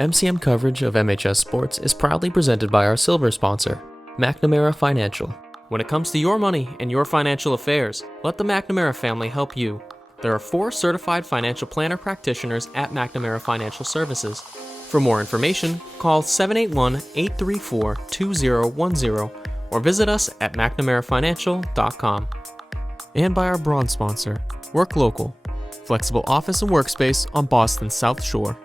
MCM coverage of MHS sports is proudly presented by our silver sponsor, McNamara Financial. When it comes to your money and your financial affairs, let the McNamara family help you. There are 4 certified financial planner practitioners at McNamara Financial Services. For more information, call 781-834-2010 or visit us at mcnamarafinancial.com. And by our bronze sponsor, Work Local, flexible office and workspace on Boston's South Shore.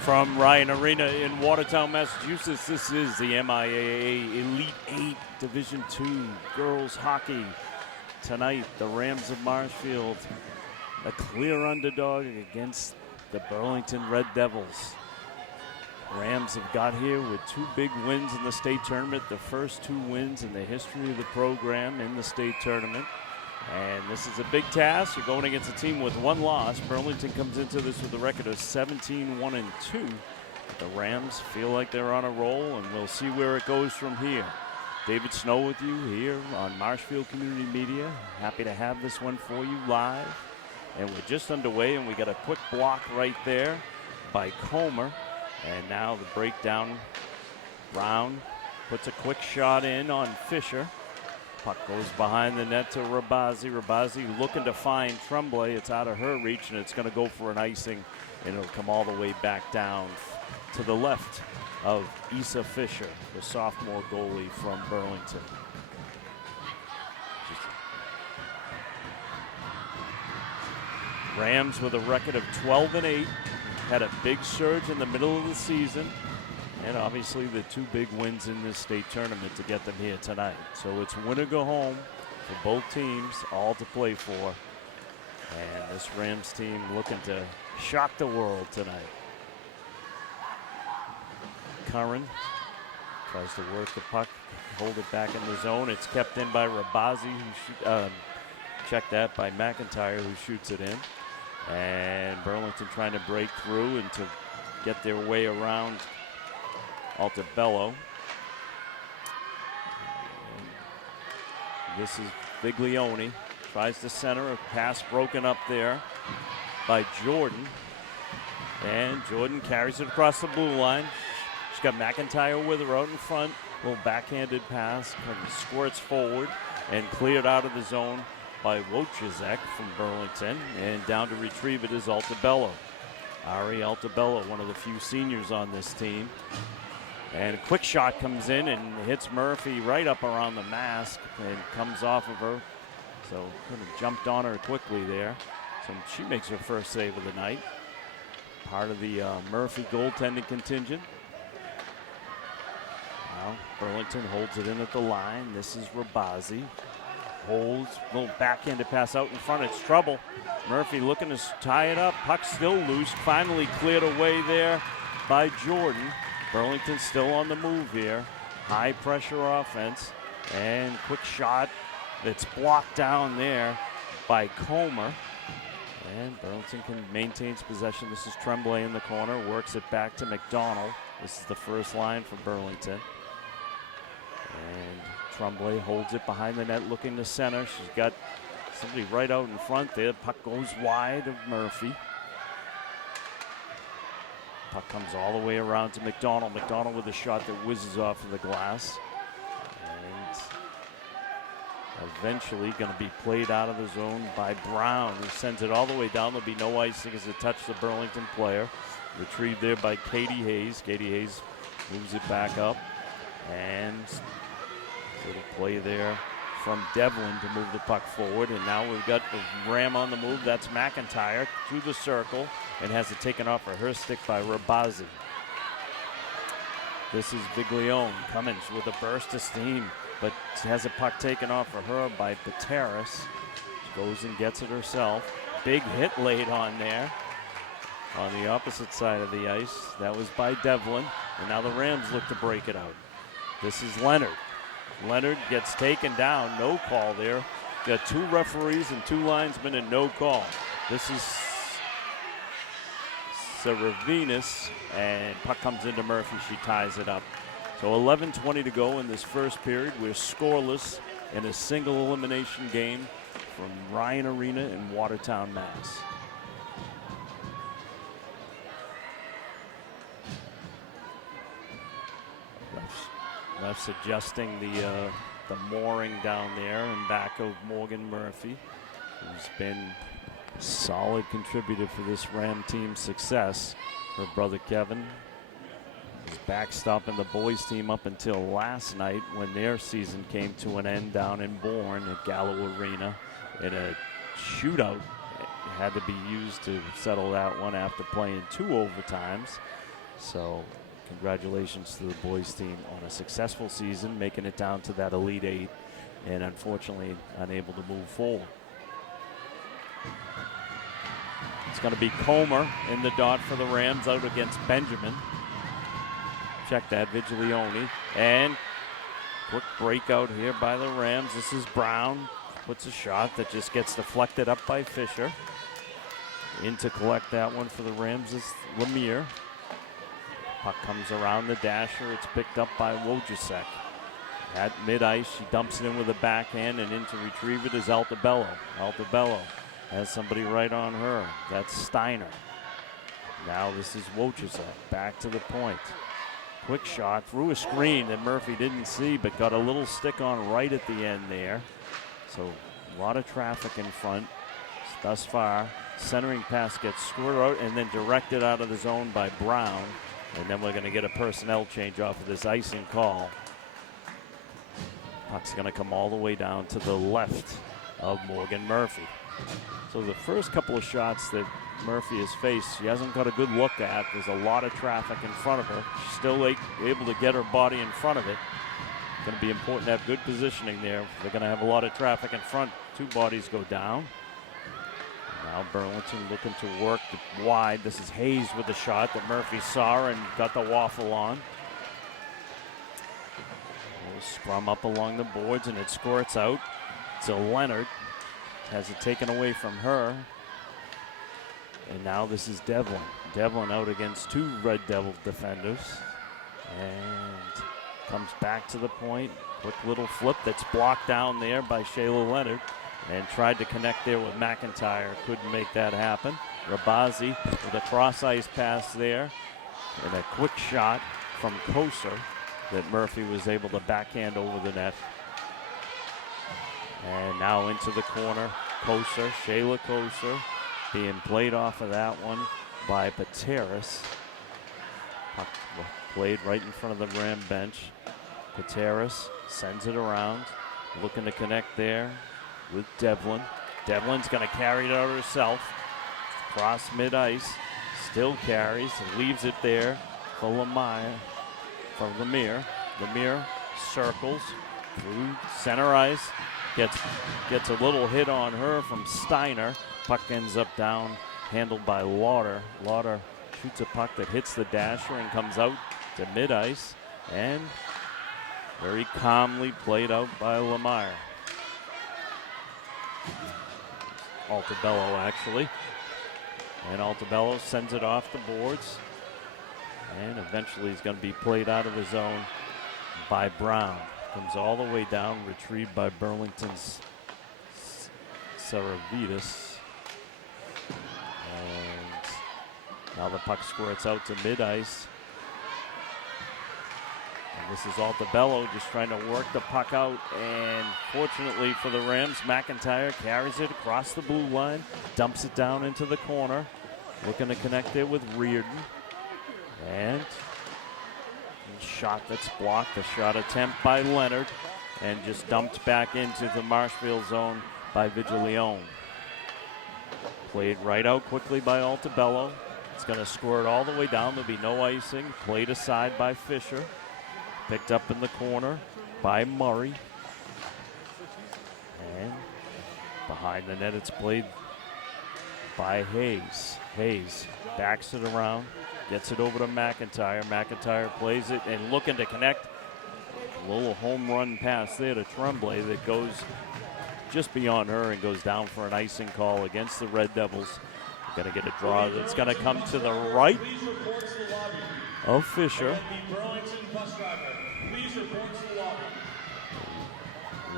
From Ryan Arena in Watertown, Massachusetts, this is the MIAA Elite 8 Division II girls hockey. Tonight, the Rams of Marshfield, a clear underdog against the Burlington Red Devils. Rams have got here with 2 big wins in the state tournament, the first 2 wins in the history of the program in the state tournament. And this is a big task. You're going against a team with 1 loss. Burlington comes into this with a record of 17-1-2. The Rams feel like they're on a roll, and we'll see where it goes from here. David Snow with you here on Marshfield Community Media. Happy to have this one for you live. And we're just underway, and we got a quick block right there by Comer. And now the breakdown. Brown puts a quick shot in on Fisher. Puck goes behind the net to Rabazi. Rabazi looking to find Tremblay. It's out of her reach, and it's going to go for an icing, and it'll come all the way back down to the left of Issa Fisher, the sophomore goalie from Burlington. Rams with a record of 12-8, had a big surge in the middle of the season. And obviously the 2 big wins in this state tournament to get them here tonight. So it's win or go home for both teams, all to play for. And this Rams team looking to shock the world tonight. Curran tries to work the puck, hold it back in the zone. It's kept in by Rabazi, check that by McIntyre, who shoots it in. And Burlington trying to break through and to get their way around Altabello. This is Viglione. Tries to center, a pass broken up there by Jordan. And Jordan carries it across the blue line. She's got McIntyre with her out in front. A little backhanded pass, squirts forward and cleared out of the zone by Wojciech from Burlington. And down to retrieve it is Altabello. Ari Altabello, one of the few seniors on this team. And a quick shot comes in and hits Murphy right up around the mask and comes off of her. So kind of jumped on her quickly there. So she makes her first save of the night. Part of the Murphy goaltending contingent. Now Burlington holds it in at the line. This is Rabazi. Holds, little backhanded pass out in front. It's trouble. Murphy looking to tie it up. Puck still loose. Finally cleared away there by Jordan. Burlington still on the move here. High pressure offense. And quick shot that's blocked down there by Comer. And Burlington maintains possession. This is Tremblay in the corner. Works it back to McDonald. This is the first line for Burlington. And Tremblay holds it behind the net looking to center. She's got somebody right out in front there. Puck goes wide of Murphy. Puck comes all the way around to McDonald. McDonald with a shot that whizzes off of the glass. And eventually going to be played out of the zone by Brown, who sends it all the way down. There'll be no icing as it touched the Burlington player. Retrieved there by Katie Hayes. Katie Hayes moves it back up. And little play there from Devlin to move the puck forward. And now we've got the Ram on the move. That's McIntyre through the circle and has it taken off of her stick by Rabazi. This is Viglione coming with a burst of steam, but has a puck taken off of her by Pateras. Goes and gets it herself. Big hit laid on there on the opposite side of the ice. That was by Devlin. And now the Rams look to break it out. This is Leonard. Leonard gets taken down. No call there. Got 2 referees and 2 linesmen and no call. This is Saravinas, and puck comes into Murphy. She ties it up. So 11:20 to go in this first period. We're scoreless in a single elimination game from Ryan Arena in Watertown, Mass. Refs adjusting the mooring down there in back of Morgan Murphy, who's been a solid contributor for this Ram team's success. Her brother Kevin was backstopping the boys team up until last night when their season came to an end down in Bourne at Gallo Arena in a shootout. It had to be used to settle that one after playing 2 overtimes. So congratulations to the boys team on a successful season, making it down to that Elite 8, and unfortunately unable to move forward. It's going to be Comer in the dot for the Rams out against Benjamin. Check that, Vigiglione. And quick breakout here by the Rams. This is Brown. Puts a shot that just gets deflected up by Fisher. In to collect that one for the Rams is Lemire. Puck comes around the dasher. It's picked up by Wojciech. At mid-ice, she dumps it in with a backhand, and in to retrieve it is Altabello. Altabello has somebody right on her. That's Steiner. Now this is Wojciech back to the point. Quick shot through a screen that Murphy didn't see, but got a little stick on right at the end there. So a lot of traffic in front thus far. Centering pass gets scored out and then directed out of the zone by Brown. And then we're going to get a personnel change off of this icing call. Puck's going to come all the way down to the left of Morgan Murphy. So the first couple of shots that Murphy has faced, she hasn't got a good look at. There's a lot of traffic in front of her. She's still able to get her body in front of it. It's going to be important to have good positioning there. They're going to have a lot of traffic in front. 2 bodies go down. Now Burlington looking to work wide. This is Hayes with the shot that Murphy saw and got the waffle on. Scrum up along the boards and it squirts out to Leonard. Has it taken away from her. And now this is Devlin. Devlin out against 2 Red Devil defenders. And comes back to the point. Quick little flip that's blocked down there by Shayla Leonard. And tried to connect there with McIntyre. Couldn't make that happen. Rabazi with a cross-ice pass there. And a quick shot from Koser that Murphy was able to backhand over the net. And now into the corner. Koser, Shayla Koser, being played off of that one by Pateris. Puck played right in front of the Ram bench. Pateris sends it around. Looking to connect there with Devlin. Devlin's going to carry it out herself. Cross mid-ice. Still carries and leaves it there for Lemire. Lemire circles through center ice. Gets a little hit on her from Steiner. Puck ends up down, handled by Lauder. Lauder shoots a puck that hits the dasher and comes out to mid-ice. And very calmly played out by Lemire. Altabello actually. And Altabello sends it off the boards. And eventually he's going to be played out of his zone by Brown. Comes all the way down, retrieved by Burlington's Saravitas. And now the puck squirts out to mid-ice. And this is Altabello just trying to work the puck out. And fortunately for the Rams, McIntyre carries it across the blue line, dumps it down into the corner. Looking to connect there with Reardon. And shot that's blocked, a shot attempt by Leonard, and just dumped back into the Marshfield zone by Vigiglione. Played right out quickly by Altabello. It's going to score it all the way down. There'll be no icing. Played aside by Fisher. Picked up in the corner by Murray. And behind the net, it's played by Hayes. Hayes backs it around. Gets it over to McIntyre. McIntyre plays it and looking to connect. A little home run pass there to Tremblay that goes just beyond her and goes down for an icing call against the Red Devils. Going to get a draw that's going to come to the right of Fisher.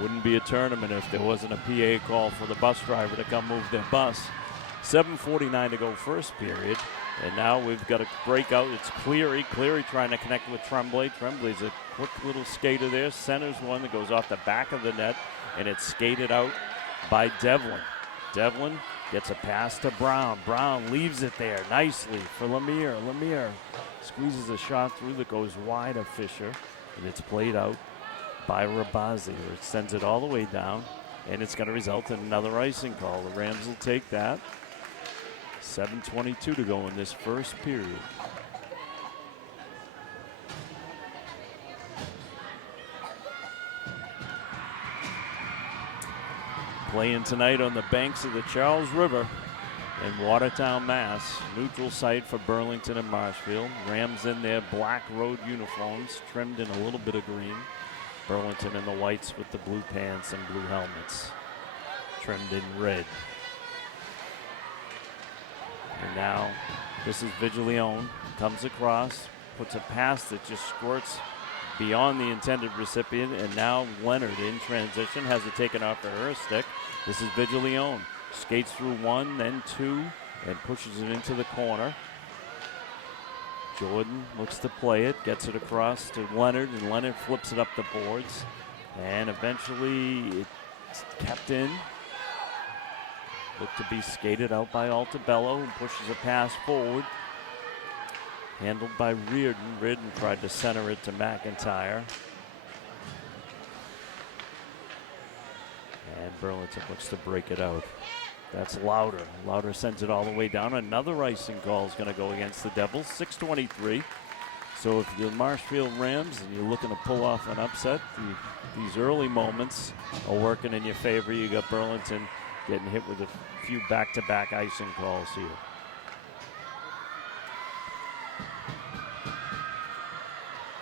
Wouldn't be a tournament if there wasn't a PA call for the bus driver to come move their bus. 7:49 to go first period. And now we've got a breakout. It's Cleary. Cleary trying to connect with Tremblay. Tremblay's a quick little skater there. Centers one that goes off the back of the net, and it's skated out by Devlin. Devlin gets a pass to Brown. Brown leaves it there nicely for Lemire. Lemire squeezes a shot through that goes wide of Fisher, and it's played out by Rabazi, who sends it all the way down, and it's going to result in another icing call. The Rams will take that. 7:22 to go in this first period. Playing tonight on the banks of the Charles River in Watertown, Mass. Neutral site for Burlington and Marshfield. Rams in their black road uniforms, trimmed in a little bit of green. Burlington in the whites with the blue pants and blue helmets, trimmed in red. And now this is Vigileone, comes across, puts a pass that just squirts beyond the intended recipient, and now Leonard in transition has it taken off of her stick. This is Vigileone, skates through one, then two, and pushes it into the corner. Jordan looks to play it, gets it across to Leonard, and Leonard flips it up the boards, and eventually it's kept in. Looked to be skated out by Altabello, who pushes a pass forward. Handled by Reardon. Reardon tried to center it to McIntyre. And Burlington looks to break it out. That's Lauder. Lauder sends it all the way down. Another icing call is going to go against the Devils. 6:23. So if you're the Marshfield Rams and you're looking to pull off an upset, these early moments are working in your favor. You got Burlington getting hit with a few back-to-back icing calls here.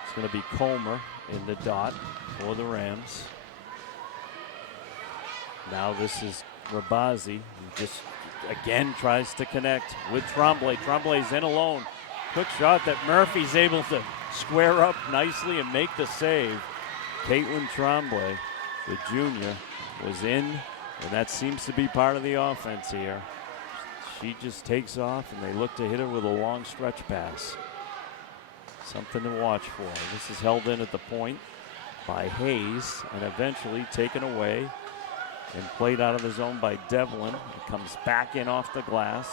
It's going to be Comer in the dot for the Rams. Now this is Rabazi, who just again tries to connect with Tremblay. Tremblay's in alone. Quick shot that Murphy's able to square up nicely and make the save. Caitlin Tremblay, the junior, was in. And that seems to be part of the offense here. She just takes off, and they look to hit her with a long stretch pass. Something to watch for. This is held in at the point by Hayes, and eventually taken away and played out of the zone by Devlin. It comes back in off the glass.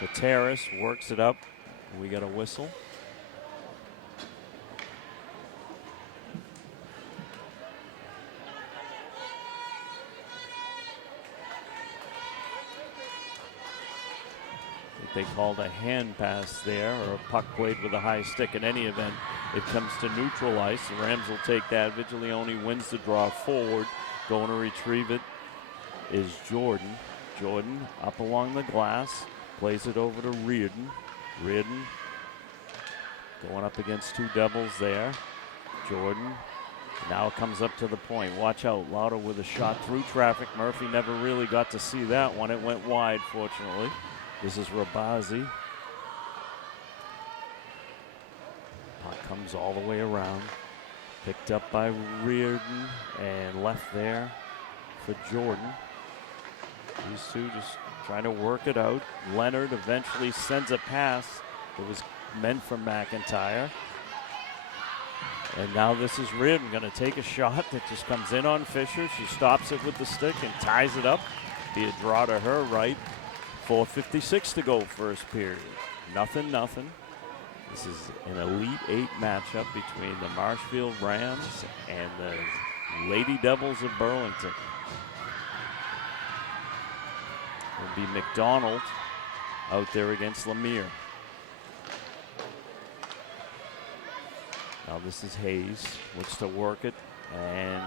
The Terrace works it up. We got a whistle. They called a hand pass there, or a puck played with a high stick. In any event, it comes to neutral ice. The Rams will take that. Vigileone wins the draw forward. Going to retrieve it is Jordan. Jordan up along the glass, plays it over to Reardon. Reardon going up against two Devils there. Jordan now comes up to the point. Watch out, Lauder with a shot through traffic. Murphy never really got to see that one. It went wide, fortunately. This is Rabazi. Puck comes all the way around. Picked up by Reardon and left there for Jordan. These two just trying to work it out. Leonard eventually sends a pass that was meant for McIntyre. And now this is Reardon going to take a shot that just comes in on Fisher. She stops it with the stick and ties it up. Be a draw to her right. 4:56 to go first period. 0-0. This is an Elite Eight matchup between the Marshfield Rams and the Lady Devils of Burlington. It'll be McDonald out there against Lemire. Now this is Hayes. Looks to work it, and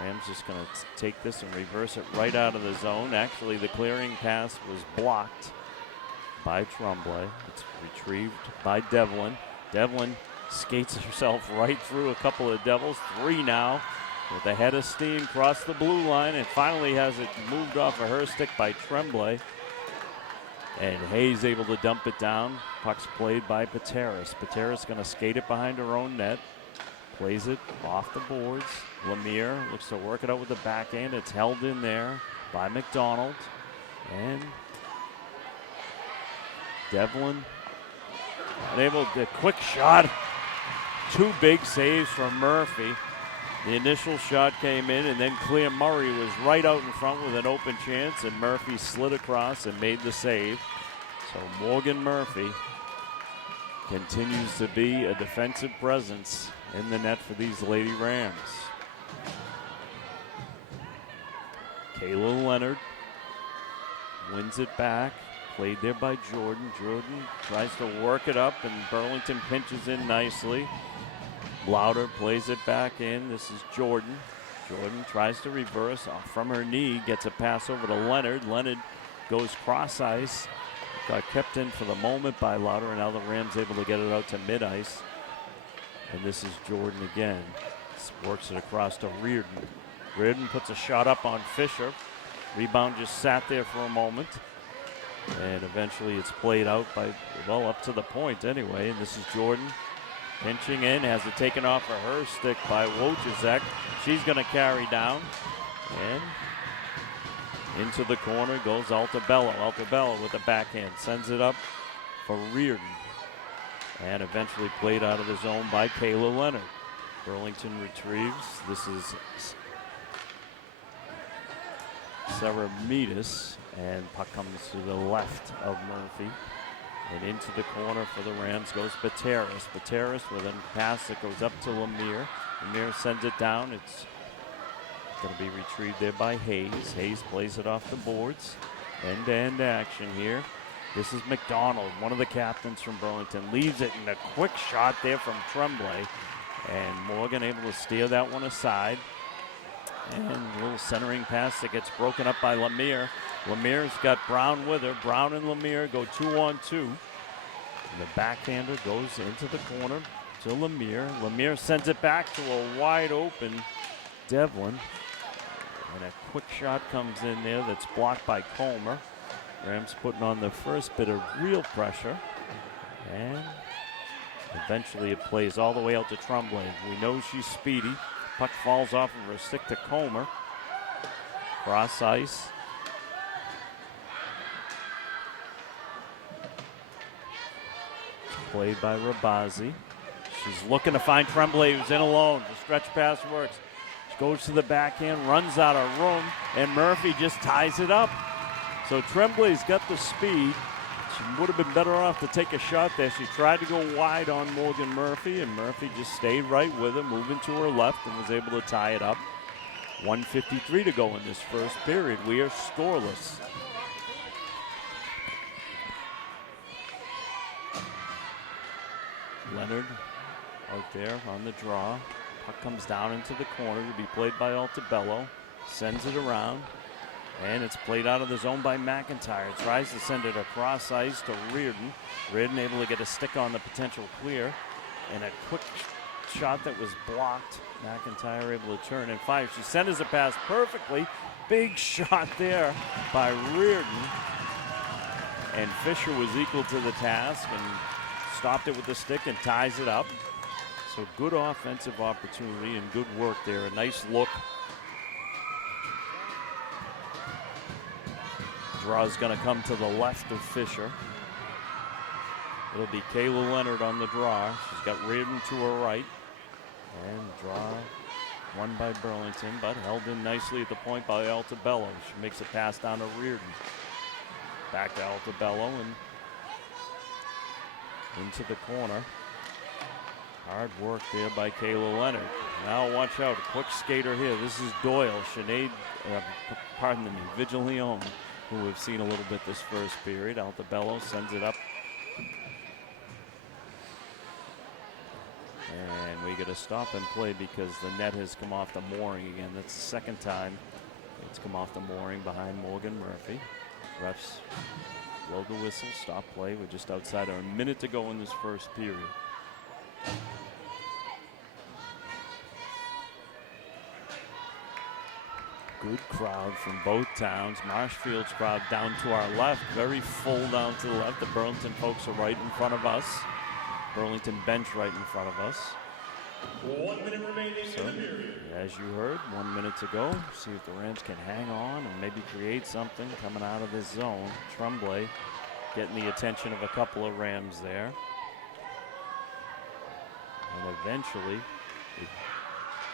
Rams just going to take this and reverse it right out of the zone. Actually, the clearing pass was blocked by Tremblay. It's retrieved by Devlin. Devlin skates herself right through a couple of Devils. Three now with a head of steam across the blue line, and finally has it moved off of her stick by Tremblay. And Hayes able to dump it down. Puck's played by Pateras. Pateras going to skate it behind her own net. Plays it off the boards. Lemire looks to work it out with the backhand. It's held in there by McDonald. And Devlin unable to quick shot. 2 big saves from Murphy. The initial shot came in, and then Clea Murray was right out in front with an open chance, and Murphy slid across and made the save. So Morgan Murphy continues to be a defensive presence in the net for these Lady Rams. Kayla Leonard wins it back. Played there by Jordan. Jordan tries to work it up, and Burlington pinches in nicely. Lauder plays it back in. This is Jordan. Jordan tries to reverse off from her knee, gets a pass over to Leonard. Leonard goes cross ice. Got kept in for the moment by Lauder, and now the Rams able to get it out to mid-ice. And this is Jordan again. Works it across to Reardon. Reardon puts a shot up on Fisher. Rebound just sat there for a moment. And eventually it's played out by, well, up to the point anyway. And this is Jordan pinching in, has it taken off of her stick by Wojciech. She's going to carry down. And into the corner goes Altabello. Altabello with the backhand sends it up for Reardon. And eventually played out of the zone by Kayla Leonard. Burlington retrieves. This is Sarah Meadis. And puck comes to the left of Murphy. And into the corner for the Rams goes Bateras. Bateras with a pass that goes up to Lemire. Lemire sends it down. It's going to be retrieved there by Hayes. Hayes plays it off the boards. End-to-end action here. This is McDonald, one of the captains from Burlington. Leaves it in a quick shot there from Tremblay. And Morgan able to steer that one aside. And a little centering pass that gets broken up by Lemire. Lemire's got Brown with her. Brown and Lemire go 2-on-2. And the backhander goes into the corner to Lemire. Lemire sends it back to a wide open Devlin. And a quick shot comes in there that's blocked by Comer. Rams putting on the first bit of real pressure. And eventually it plays all the way out to Tremblay. We know she's speedy. Puck falls off of her stick to Comer. Cross ice. Played by Rabazi. She's looking to find Tremblay, who's in alone. The stretch pass works. She goes to the backhand, runs out of room, and Murphy just ties it up. So Tremblay's got the speed. She would have been better off to take a shot there. She tried to go wide on Morgan Murphy, and Murphy just stayed right with her, moving to her left, and was able to tie it up. 1:53 to go in this first period. We are scoreless. Leonard out there on the draw. Puck comes down into the corner to be played by Altabello. Sends it around. And it's played out of the zone by McIntyre. Tries to send it across ice to Reardon. Reardon able to get a stick on the potential clear. And a quick shot that was blocked. McIntyre able to turn and fire. She centers a pass perfectly. Big shot there by Reardon. And Fisher was equal to the task and stopped it with the stick and ties it up. So good offensive opportunity and good work there. A nice look. Draw's going to come to the left of Fisher. It'll be Kayla Leonard on the draw. She's got Reardon to her right. And draw won by Burlington, but held in nicely at the point by Altabello. She makes a pass down to Reardon. Back to Altabello and into the corner. Hard work there by Kayla Leonard. Now watch out, a quick skater here. This is Doyle, Sinead, Vigileon, who we've seen a little bit this first period. Altabello sends it up. And we get a stop and play because the net has come off the mooring again. That's the second time it's come off the mooring behind Morgan Murphy. Refs blow the whistle, stop play. We're just outside our minute to go in this first period. Good crowd from both towns. Marshfield's crowd down to our left, very full down to the left. The Burlington folks are right in front of us. Burlington bench right in front of us. 1 minute remaining So, in the period. as you heard, 1 minute to go. See if the Rams can hang on and maybe create something coming out of this zone. Tremblay getting the attention of a couple of Rams there. And eventually,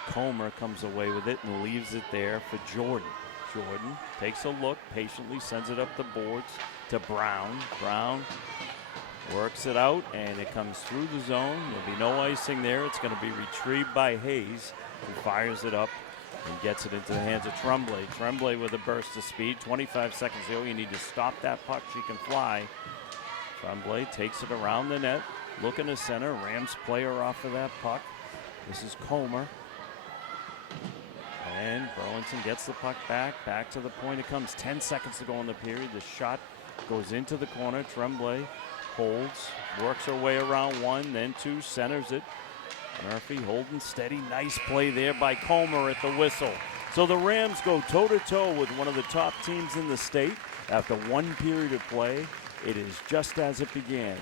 Comer comes away with it and leaves it there for Jordan. Jordan takes a look, patiently sends it up the boards to Brown. Brown works it out, and it comes through the zone. There'll be no icing there. It's going to be retrieved by Hayes, who fires it up and gets it into the hands of Tremblay. Tremblay with a burst of speed. 25 seconds to go. You need to stop that puck. She can fly. Tremblay takes it around the net, looking to center. Rams player off of that puck. This is Comer. And Burlington gets the puck back to the point it comes. 10 seconds to go in the period. The shot goes into the corner. Tremblay holds, works her way around one, then two, centers it. Murphy holding steady. Nice play there by Comer at the whistle. So the Rams go toe-to-toe with one of the top teams in the state. After one period of play, it is just as it began.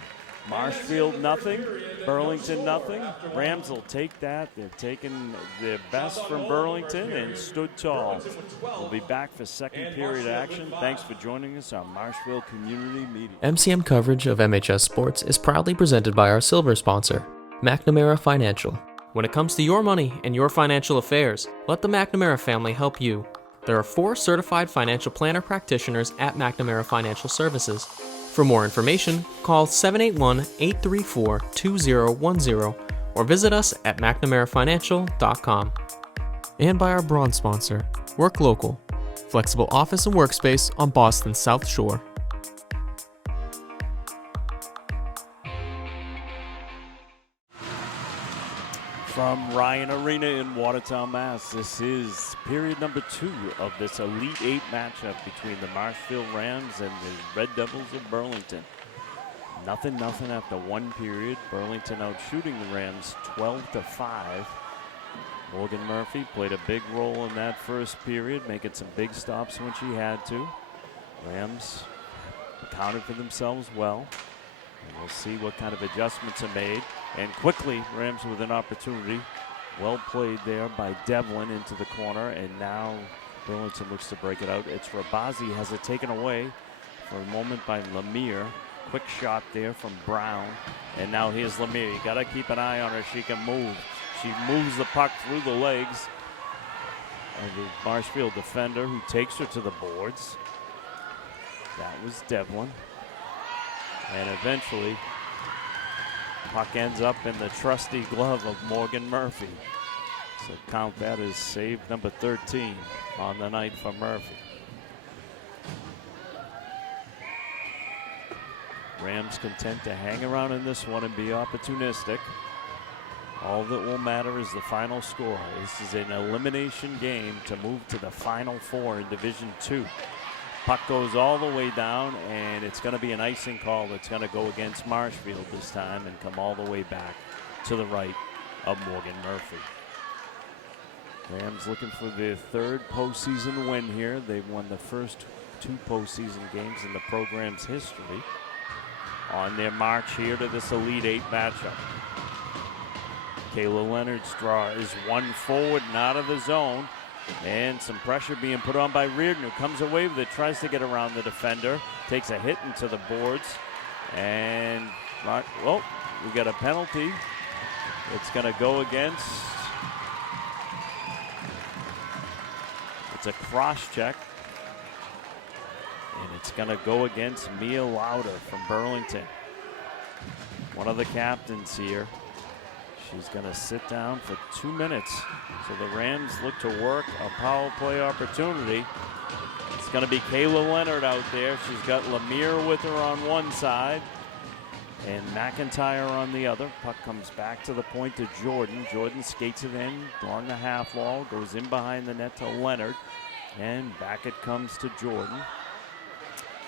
Marshfield nothing, Burlington nothing. Rams will take that. They've taken their best from Burlington and stood tall. We'll be back for second period action. Thanks for joining us on Marshfield Community Media. MCM coverage of MHS sports is proudly presented by our silver sponsor, McNamara Financial. When it comes to your money and your financial affairs, let the McNamara family help you. There are 4 certified financial planner practitioners at McNamara Financial Services. For more information, call 781-834-2010 or visit us at mcnamarafinancial.com. And by our bronze sponsor, Work Local, flexible office and workspace on Boston's South Shore. From Ryan Arena in Watertown, Mass. This is period number 2 of this Elite 8 matchup between the Marshfield Rams and the Red Devils of Burlington. Nothing after one period. Burlington out shooting the Rams 12-5. Morgan Murphy played a big role in that first period, making some big stops when she had to. Rams accounted for themselves well. And we'll see what kind of adjustments are made. And quickly, Rams with an opportunity. Well played there by Devlin into the corner. And now Burlington looks to break it out. It's Rabazi, has it taken away for a moment by Lemire. Quick shot there from Brown. And now here's Lemire. You got to keep an eye on her. She can move. She moves the puck through the legs of the Marshfield defender, who takes her to the boards. That was Devlin. And eventually, puck ends up in the trusty glove of Morgan Murphy. So count that as save number 13 on the night for Murphy. Rams content to hang around in this one and be opportunistic. All that will matter is the final score. This is an elimination game to move to the Final Four in Division II. Puck goes all the way down, and it's going to be an icing call that's going to go against Marshfield this time and come all the way back to the right of Morgan Murphy. Rams looking for their 3rd postseason win here. They've won the first 2 postseason games in the program's history on their march here to this Elite 8 matchup. Kayla Leonard's draw is one forward and out of the zone. And some pressure being put on by Reardon, who comes away with it, tries to get around the defender, takes a hit into the boards. And, well, we got a penalty. It's going to go against, it's a cross check. And it's going to go against Mia Lauder from Burlington. One of the captains here. She's going to sit down for 2 minutes. So the Rams look to work a power play opportunity. It's going to be Kayla Leonard out there. She's got Lemire with her on one side and McIntyre on the other. Puck comes back to the point to Jordan. Jordan skates it in along the half wall, goes in behind the net to Leonard, and back it comes to Jordan.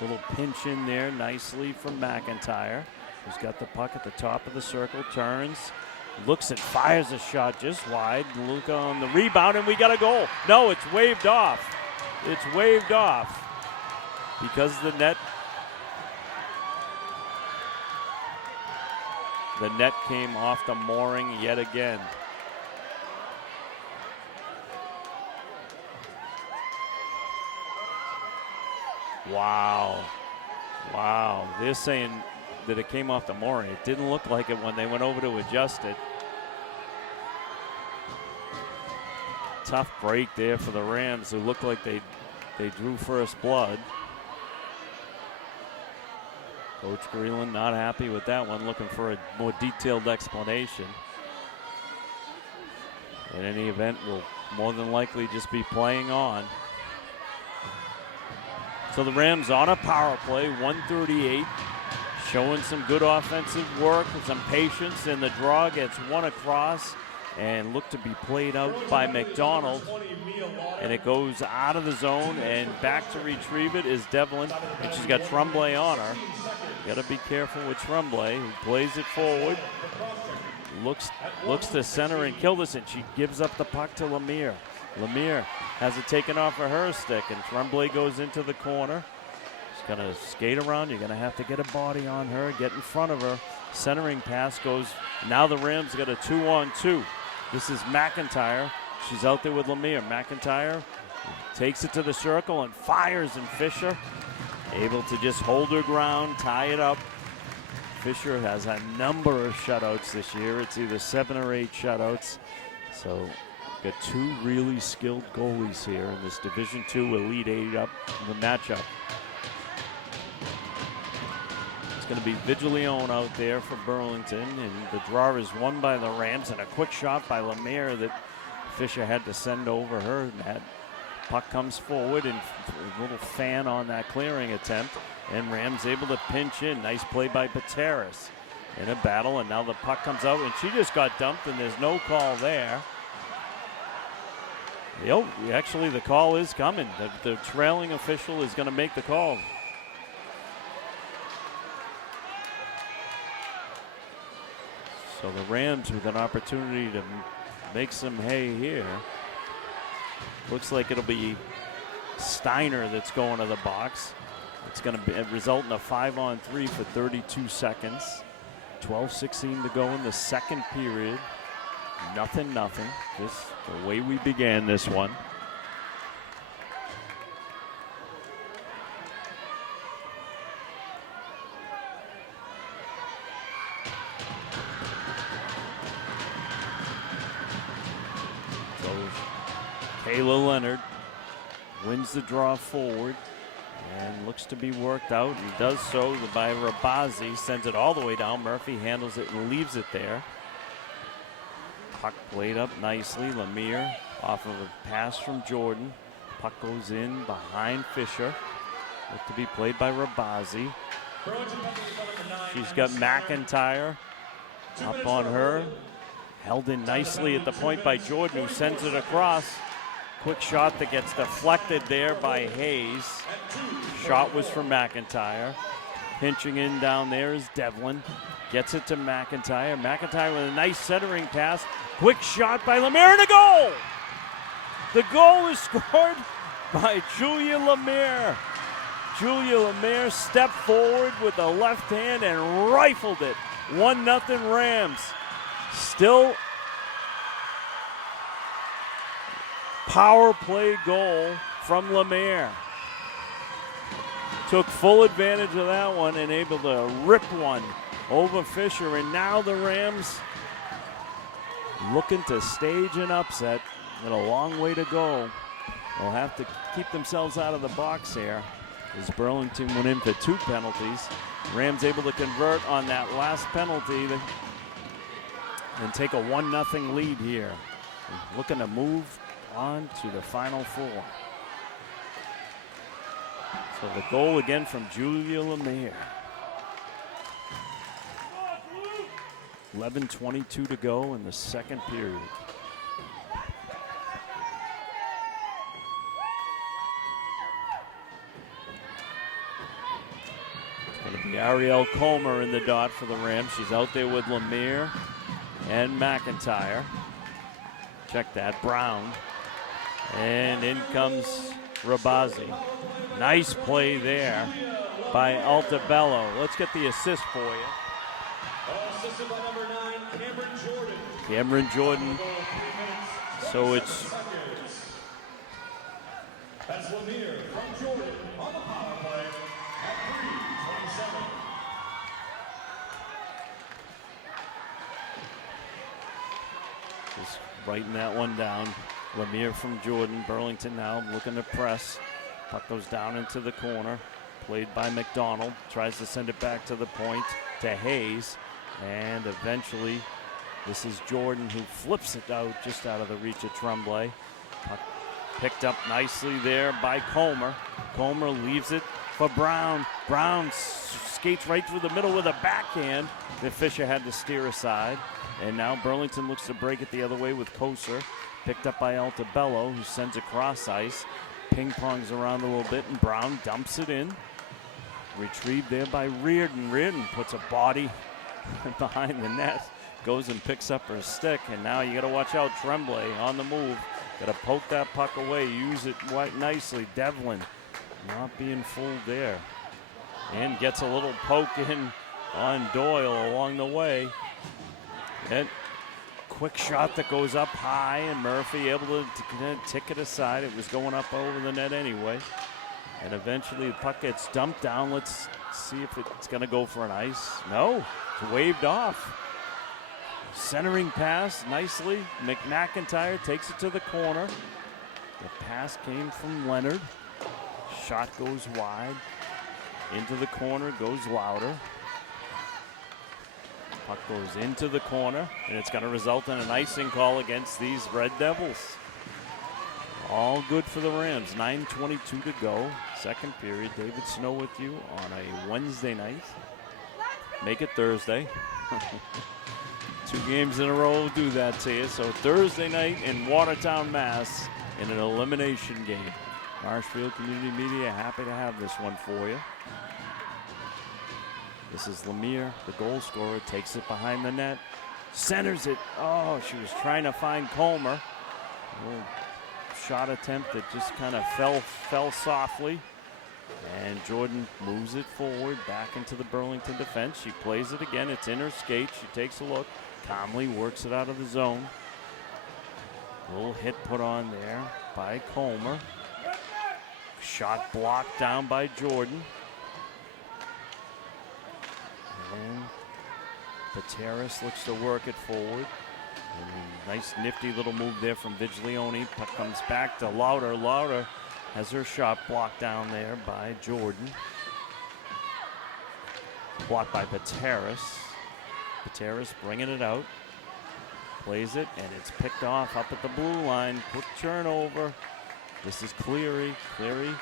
Little pinch in there nicely from McIntyre, who's got the puck at the top of the circle, turns, looks and fires a shot just wide. Luca on the rebound, and we got a goal. No, it's waved off. It's waved off because the net came off the mooring yet again. Wow. Wow. They're saying that it came off the mooring. It didn't look like it when they went over to adjust it. Tough break there for the Rams, who looked like they drew first blood. Coach Greeland not happy with that one, looking for a more detailed explanation. In any event, will more than likely just be playing on. So the Rams on a power play, 138, showing some good offensive work and some patience, and the draw gets one across and looked to be played out by McDonald. And it goes out of the zone, and back to retrieve it is Devlin, and she's got Tremblay on her. Got to be careful with Tremblay, who plays it forward. Looks to center and kill this, and she gives up the puck to Lemire. Lemire has it taken off of her stick, and Tremblay goes into the corner. She's going to skate around. You're going to have to get a body on her, get in front of her. Centering pass goes. Now the Rams got a 2-on-2. This is McIntyre. She's out there with Lemire. McIntyre takes it to the circle and fires, and Fisher able to just hold her ground, tie it up. Fisher has a number of shutouts this year. It's either 7 or 8 shutouts. So got two really skilled goalies here in this Division II Elite 8 up in the matchup. It's going to be Vigileone out there for Burlington, and the draw is won by the Rams, and a quick shot by Lemire that Fisher had to send over her net. Puck comes forward, and a little fan on that clearing attempt, and Rams able to pinch in. Nice play by Pateris in a battle, and now the puck comes out, and she just got dumped, and there's no call there. Actually, the call is coming. The trailing official is going to make the call. So the Rams with an opportunity to make some hay here. Looks like it'll be Steiner that's going to the box. It's going to result in a 5-on-3 for 32 seconds. 12:16 to go in the second period. Nothing. Just the way we began this one. Kayla Leonard wins the draw forward and looks to be worked out. He does so by Rabazi, sends it all the way down. Murphy handles it and leaves it there. Puck played up nicely. Lemire off of a pass from Jordan. Puck goes in behind Fisher. Look to be played by Rabazi. She's got McIntyre up on her. Held in nicely at the point by Jordan, who sends it across. Quick shot that gets deflected there by Hayes. Shot was from McIntyre. Pinching in down there is Devlin. Gets it to McIntyre. McIntyre with a nice centering pass. Quick shot by Lemire, and a goal! The goal is scored by Julia Lemire. Julia Lemire stepped forward with the left hand and rifled it. 1-0 Rams. Still power play goal from Lemire. Took full advantage of that one and able to rip one over Fisher. And now the Rams looking to stage an upset with a long way to go. They'll have to keep themselves out of the box here as Burlington went in for 2 penalties. Rams able to convert on that last penalty and take a 1-0 lead here. Looking to move on to the Final Four. So the goal again from Julia Lemire. 11:22 to go in the second period. It's going to be Ariel Comer in the dot for the Rams. She's out there with Lemire and McIntyre. Check that, Brown. And in comes Rabazi. Nice play there by Altabello. Let's get the assist for you. Assisted by number 9, Cameron Jordan. So it's That's Lemire from Jordan on the power play at 3:27. Just writing that one down. Lemire from Jordan. Burlington now looking to press. Puck goes down into the corner. Played by McDonald. Tries to send it back to the point to Hayes. And eventually, this is Jordan who flips it out just out of the reach of Tremblay. Puck picked up nicely there by Comer. Comer leaves it for Brown. Brown skates right through the middle with a backhand that Fisher had to steer aside. And now Burlington looks to break it the other way with Koser. Picked up by Altabello, who sends it cross ice. Ping-pongs around a little bit, and Brown dumps it in. Retrieved there by Reardon. Reardon puts a body behind the net. Goes and picks up her stick, and now you got to watch out. Tremblay on the move. Got to poke that puck away. Use it nicely. Devlin not being fooled there. And gets a little poke in on Doyle along the way. And quick shot that goes up high, and Murphy able to tick it aside. It was going up over the net anyway. And eventually the puck gets dumped down. Let's see if it's going to go for an ice. No, it's waved off. Centering pass nicely. McIntyre takes it to the corner. The pass came from Leonard. Shot goes wide. Into the corner goes Louder. Puck goes into the corner, and it's going to result in an icing call against these Red Devils. All good for the Rams. 9:22 to go. Second period. David Snow with you on a Wednesday night. Make it Thursday. 2 games in a row will do that to you. So Thursday night in Watertown, Mass. in an elimination game. Marshfield Community Media happy to have this one for you. This is Lemire, the goal scorer, takes it behind the net, centers it. Oh, she was trying to find Comer. A little shot attempt that just kind of fell softly. And Jordan moves it forward back into the Burlington defense. She plays it again. It's in her skate. She takes a look. Calmly works it out of the zone. A little hit put on there by Comer. Shot blocked down by Jordan. And Pateras looks to work it forward. And nice nifty little move there from Viglione. Puck comes back to Louder. Louder has her shot blocked down there by Jordan. Blocked by Pateras. Pateras bringing it out. Plays it, and it's picked off up at the blue line. Quick turnover. This is Cleary. Cleary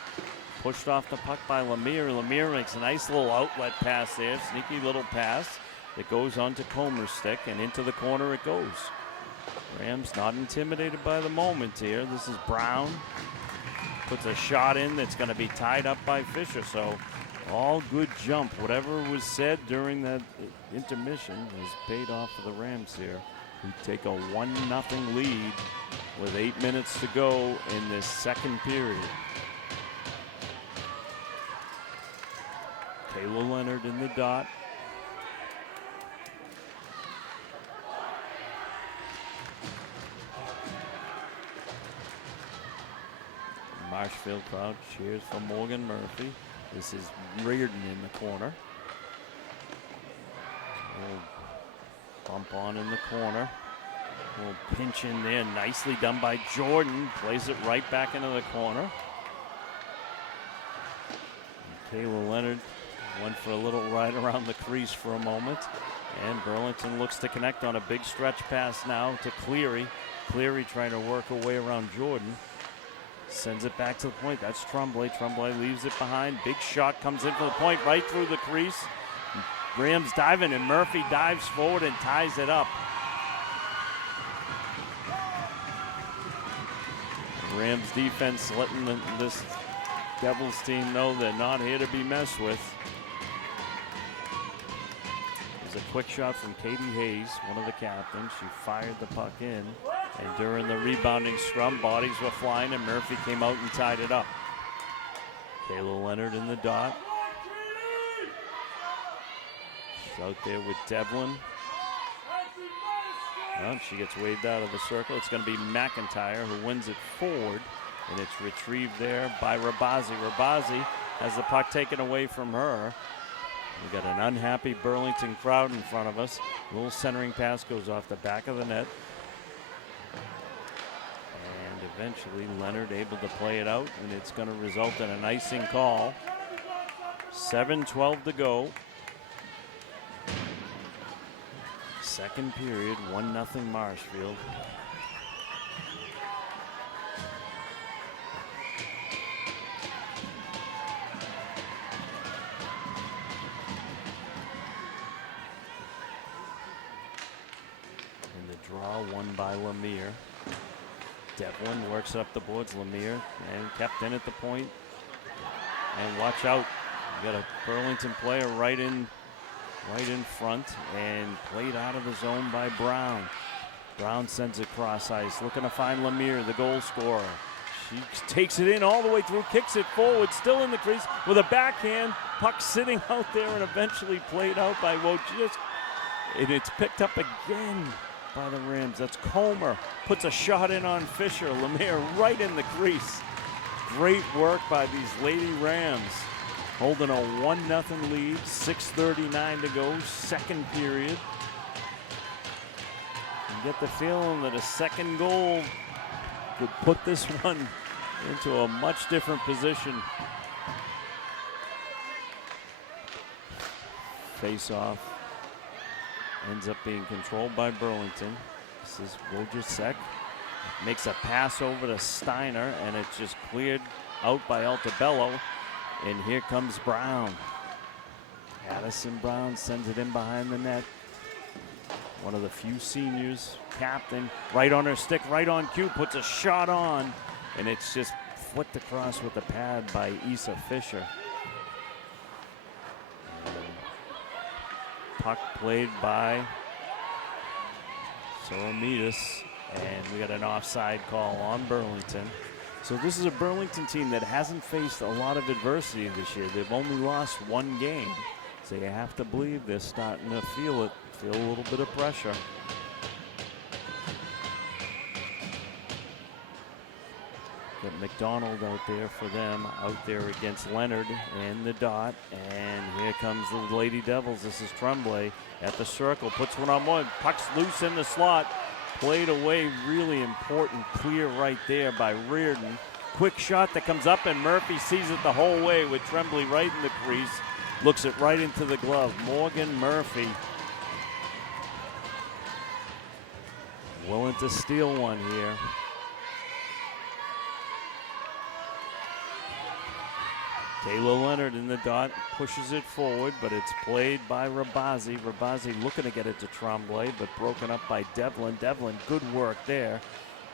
pushed off the puck by Lemire. Lemire makes a nice little outlet pass there. Sneaky little pass that goes onto Comer's stick, and into the corner it goes. Rams not intimidated by the moment here. This is Brown. Puts a shot in that's going to be tied up by Fisher. So all good jump. Whatever was said during that intermission has paid off for the Rams here, who take a 1-0 lead with 8 minutes to go in this second period. Kayla Leonard in the dot. Marshfield crowd cheers for Morgan Murphy. This is Reardon in the corner. Bump on in the corner. A little pinch in there. Nicely done by Jordan. Plays it right back into the corner. And Kayla Leonard went for a little ride around the crease for a moment. And Burlington looks to connect on a big stretch pass now to Cleary. Cleary trying to work her way around Jordan. Sends it back to the point. That's Tremblay. Tremblay leaves it behind. Big shot comes in for the point right through the crease. Rams diving, and Murphy dives forward and ties it up. Rams defense letting this Devils team know they're not here to be messed with. There's a quick shot from Katie Hayes, one of the captains. She fired the puck in. And during the rebounding scrum, bodies were flying, and Murphy came out and tied it up. Kayla Leonard in the dot. She's out there with Devlin. Well, she gets waved out of the circle. It's going to be McIntyre who wins it forward. And it's retrieved there by Rabazi. Rabazi has the puck taken away from her. We got an unhappy Burlington crowd in front of us. A little centering pass goes off the back of the net. And eventually Leonard able to play it out, and it's going to result in an icing call. 7:12 to go. Second period, 1-0 Marshfield. Draw won by Lemire. Devlin works up the boards. Lemire and kept in at the point. And watch out. You got a Burlington player right in front and played out of the zone by Brown. Brown sends it cross ice, looking to find Lemire, the goal scorer. She takes it in all the way through, kicks it forward, still in the crease with a backhand. Puck sitting out there and eventually played out by Wojcicki. And it's picked up again by the Rams. That's Comer. Puts a shot in on Fisher. Lemire right in the crease. Great work by these Lady Rams. Holding a 1-0 lead. 6:39 to go. Second period. You get the feeling that a second goal would put this one into a much different position. Face off. Ends up being controlled by Burlington. This is Wojcicki. Makes a pass over to Steiner, and it's just cleared out by Altabello. And here comes Brown. Addison Brown sends it in behind the net. One of the few seniors, captain, right on her stick, right on cue, puts a shot on. And it's just flipped across with the pad by Issa Fisher. Puck played by Soramidas, and we got an offside call on Burlington. So this is a Burlington team that hasn't faced a lot of adversity this year. They've only lost one game, so you have to believe they're starting to feel a little bit of pressure. Got McDonald out there for them, out there against Leonard and the dot. And here comes the Lady Devils. This is Tremblay at the circle, puts one on one. Puck's loose in the slot. Played away, really important clear right there by Reardon. Quick shot that comes up, and Murphy sees it the whole way with Tremblay right in the crease. Looks it right into the glove. Morgan Murphy willing to steal one here. Kayla Leonard in the dot, pushes it forward, but it's played by Rabazi. Rabazi looking to get it to Tremblay, but broken up by Devlin. Devlin, good work there,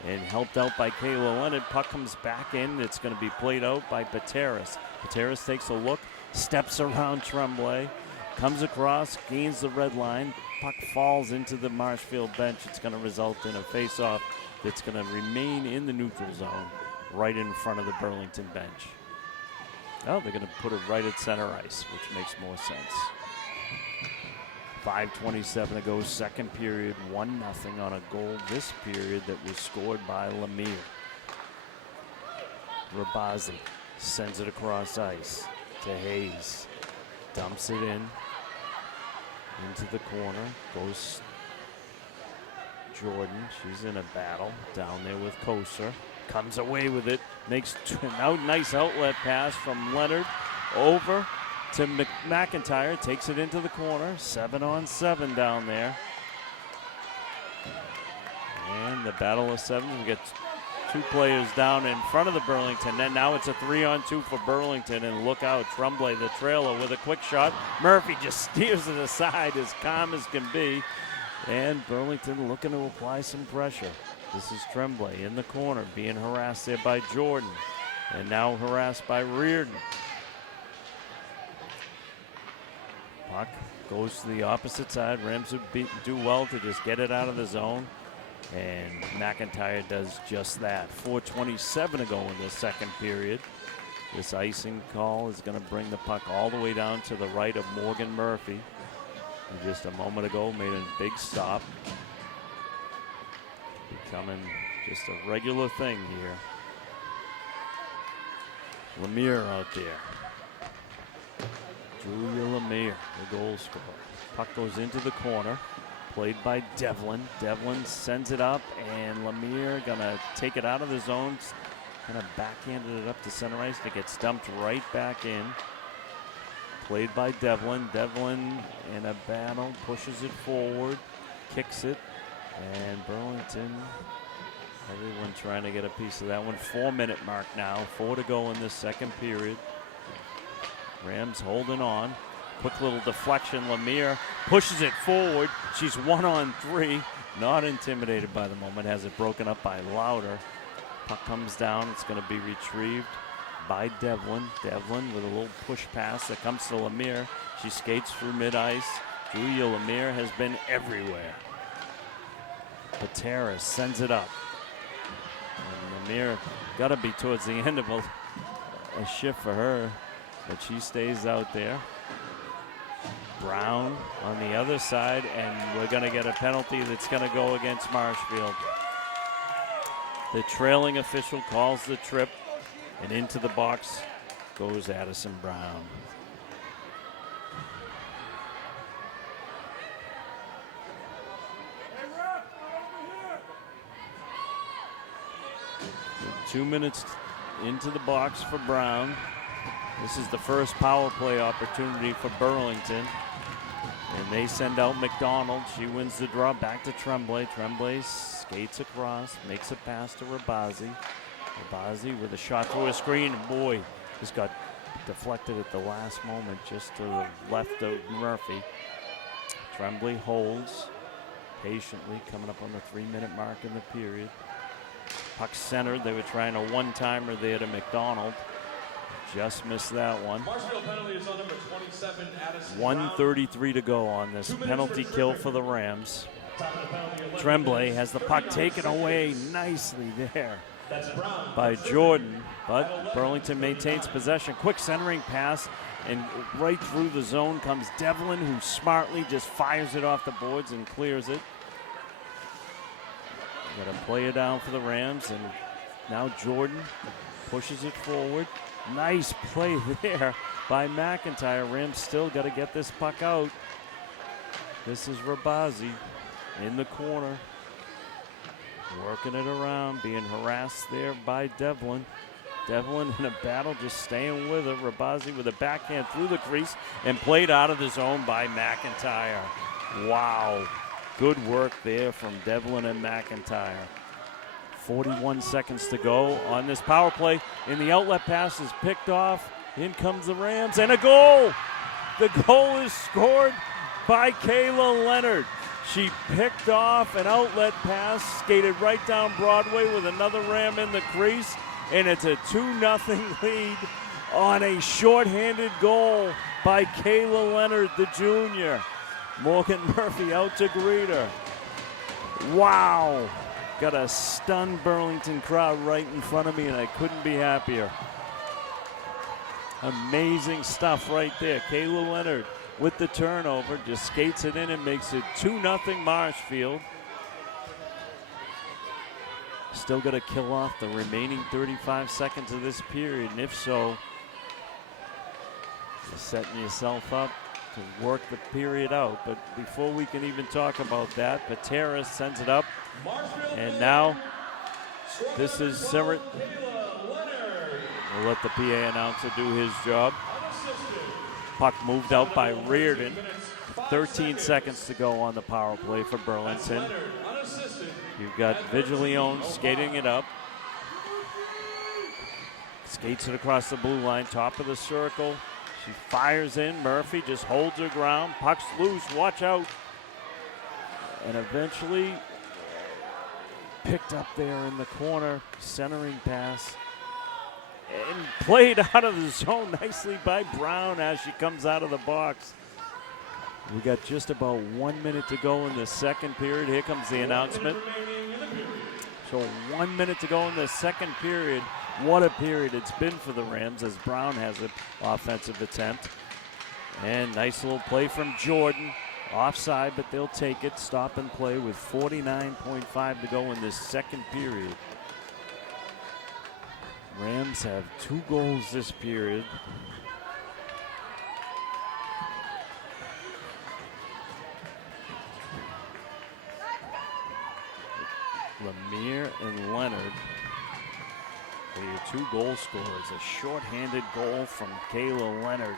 and helped out by Kayla Leonard. Puck comes back in. It's going to be played out by Pateras. Pateras takes a look, steps around Tremblay, comes across, gains the red line. Puck falls into the Marshfield bench. It's going to result in a face-off that's going to remain in the neutral zone right in front of the Burlington bench. Oh, they're going to put it right at center ice, which makes more sense. 5:27 to go, second period, 1-0 on a goal this period that was scored by Lemire. Rabazi sends it across ice to Hayes. Dumps it in into the corner. Goes Jordan. She's in a battle down there with Koser. Comes away with it. Makes nice outlet pass from Leonard over to McIntyre. Takes it into the corner. 7-on-7 down there. And the battle of sevens. We get two players down in front of the Burlington. And now it's a 3-on-2 for Burlington. And look out, Tremblay, the trailer, with a quick shot. Murphy just steers it aside as calm as can be. And Burlington looking to apply some pressure. This is Tremblay in the corner, being harassed there by Jordan. And now harassed by Reardon. Puck goes to the opposite side. Rams would do well to just get it out of the zone. And McIntyre does just that. 4:27 to go in the second period. This icing call is going to bring the puck all the way down to the right of Morgan Murphy, who just a moment ago made a big stop. Becoming just a regular thing here. Lemire out there. Julia Lemire, the goal scorer. Puck goes into the corner. Played by Devlin. Devlin sends it up, and Lemire gonna take it out of the zone. Kind of backhanded it up to center ice. It gets dumped right back in. Played by Devlin. Devlin in a battle, pushes it forward, kicks it, and Burlington, everyone trying to get a piece of that one. 4-minute mark now, 4 to go in this second period. Rams holding on. Quick little deflection. Lemire pushes it forward. She's 1-on-3. Not intimidated by the moment. Has it broken up by Lauder. Puck comes down. It's going to be retrieved by Devlin. Devlin with a little push pass that comes to Lemire. She skates through mid-ice. Julia Lemire has been everywhere. Pateras sends it up. And Lemire got to be towards the end of a shift for her, but she stays out there. Brown on the other side, and we're going to get a penalty that's going to go against Marshfield. The trailing official calls the trip, and into the box goes Addison Brown. So 2 minutes into the box for Brown. This is the first power play opportunity for Burlington. And they send out McDonald. She wins the draw back to Tremblay. Tremblay skates across, makes a pass to Rabazi. Rabazi with a shot through a screen. Boy, just got deflected at the last moment just to the left of Murphy. Tremblay holds patiently, coming up on the 3-minute mark in the period. Puck centered. They were trying a one-timer there to McDonald. Just missed that one. 1:33 to go on this penalty kill for the Rams. Tremblay has the puck taken away nicely there by Jordan, but Burlington maintains possession. Quick centering pass, and right through the zone comes Devlin, who smartly just fires it off the boards and clears it. Got to play it down for the Rams, and now Jordan pushes it forward. Nice play there by McIntyre. Rams still got to get this puck out. This is Rabazi in the corner, working it around, being harassed there by Devlin. Devlin in a battle, just staying with it. Rabazi with a backhand through the crease and played out of the zone by McIntyre. Wow, good work there from Devlin and McIntyre. 41 seconds to go on this power play, and the outlet pass is picked off. In comes the Rams, and a goal! The goal is scored by Kayla Leonard. She picked off an outlet pass, skated right down Broadway with another Ram in the crease, and it's a 2-0 lead on a shorthanded goal by Kayla Leonard, the junior. Morgan Murphy out to greet her. Wow! Got a stunned Burlington crowd right in front of me, and I couldn't be happier. Amazing stuff right there. Kayla Leonard with the turnover, just skates it in and makes it 2-0 Marshfield. Still got to kill off the remaining 35 seconds of this period, and if so, you're setting yourself up to work the period out. But before we can even talk about that, Pateras sends it up. And now, this is Sirit. We'll let the PA announcer do his job. Puck moved out by Reardon. 13 seconds to go on the power play for Burlington. You've got Vigileone skating it up. Skates it across the blue line, top of the circle. She fires in. Murphy just holds her ground. Puck's loose. Watch out. And eventually picked up there in the corner. Centering pass. And played out of the zone nicely by Brown as she comes out of the box. We got just about 1 minute to go in the second period. Here comes the announcement. So 1 minute to go in the second period. What a period it's been for the Rams as Brown has an offensive attempt. And nice little play from Jordan. Offside, but they'll take it. Stop and play with 49.5 to go in this second period. Rams have 2 goals this period. Lemire and Leonard are your 2 goal scorers. A shorthanded goal from Kayla Leonard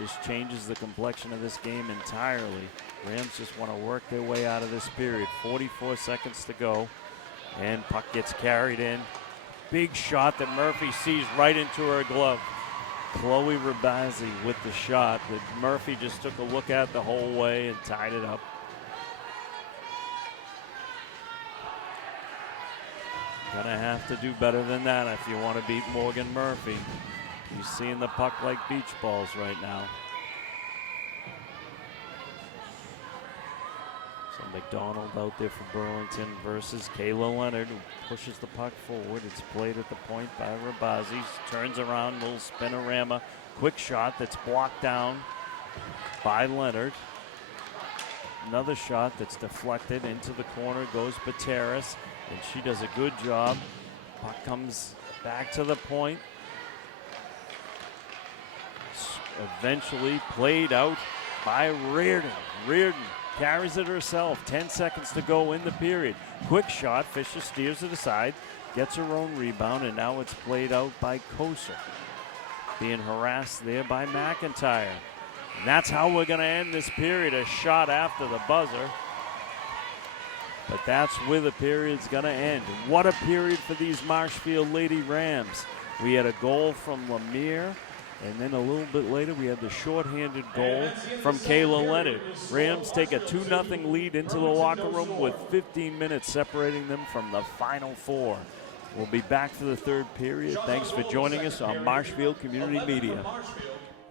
just changes the complexion of this game entirely. Rams just want to work their way out of this period. 44 seconds to go, and puck gets carried in. Big shot that Murphy sees right into her glove. Chloe Rabazzi with the shot that Murphy just took a look at the whole way and tied it up. Gonna have to do better than that if you want to beat Morgan Murphy. He's seeing the puck like beach balls right now. So McDonald out there for Burlington versus Kayla Leonard, who pushes the puck forward. It's played at the point by Rabazzi. Turns around, little spinorama. Quick shot that's blocked down by Leonard. Another shot that's deflected into the corner, goes Bateras, and she does a good job. Puck comes back to the point. Eventually played out by Reardon. Reardon carries it herself. 10 seconds to go in the period. Quick shot. Fisher steers it aside, gets her own rebound, and now it's played out by Koser. Being harassed there by McIntyre. And that's how we're going to end this period. A shot after the buzzer. But that's where the period's going to end. What a period for these Marshfield Lady Rams. We had a goal from Lemire, and then a little bit later we had the shorthanded goal from Kayla Leonard. Rams take a 2-0 lead into the locker room with 15 minutes separating them from the Final Four. We'll be back for the third period. Thanks for joining us on Marshfield Community Media.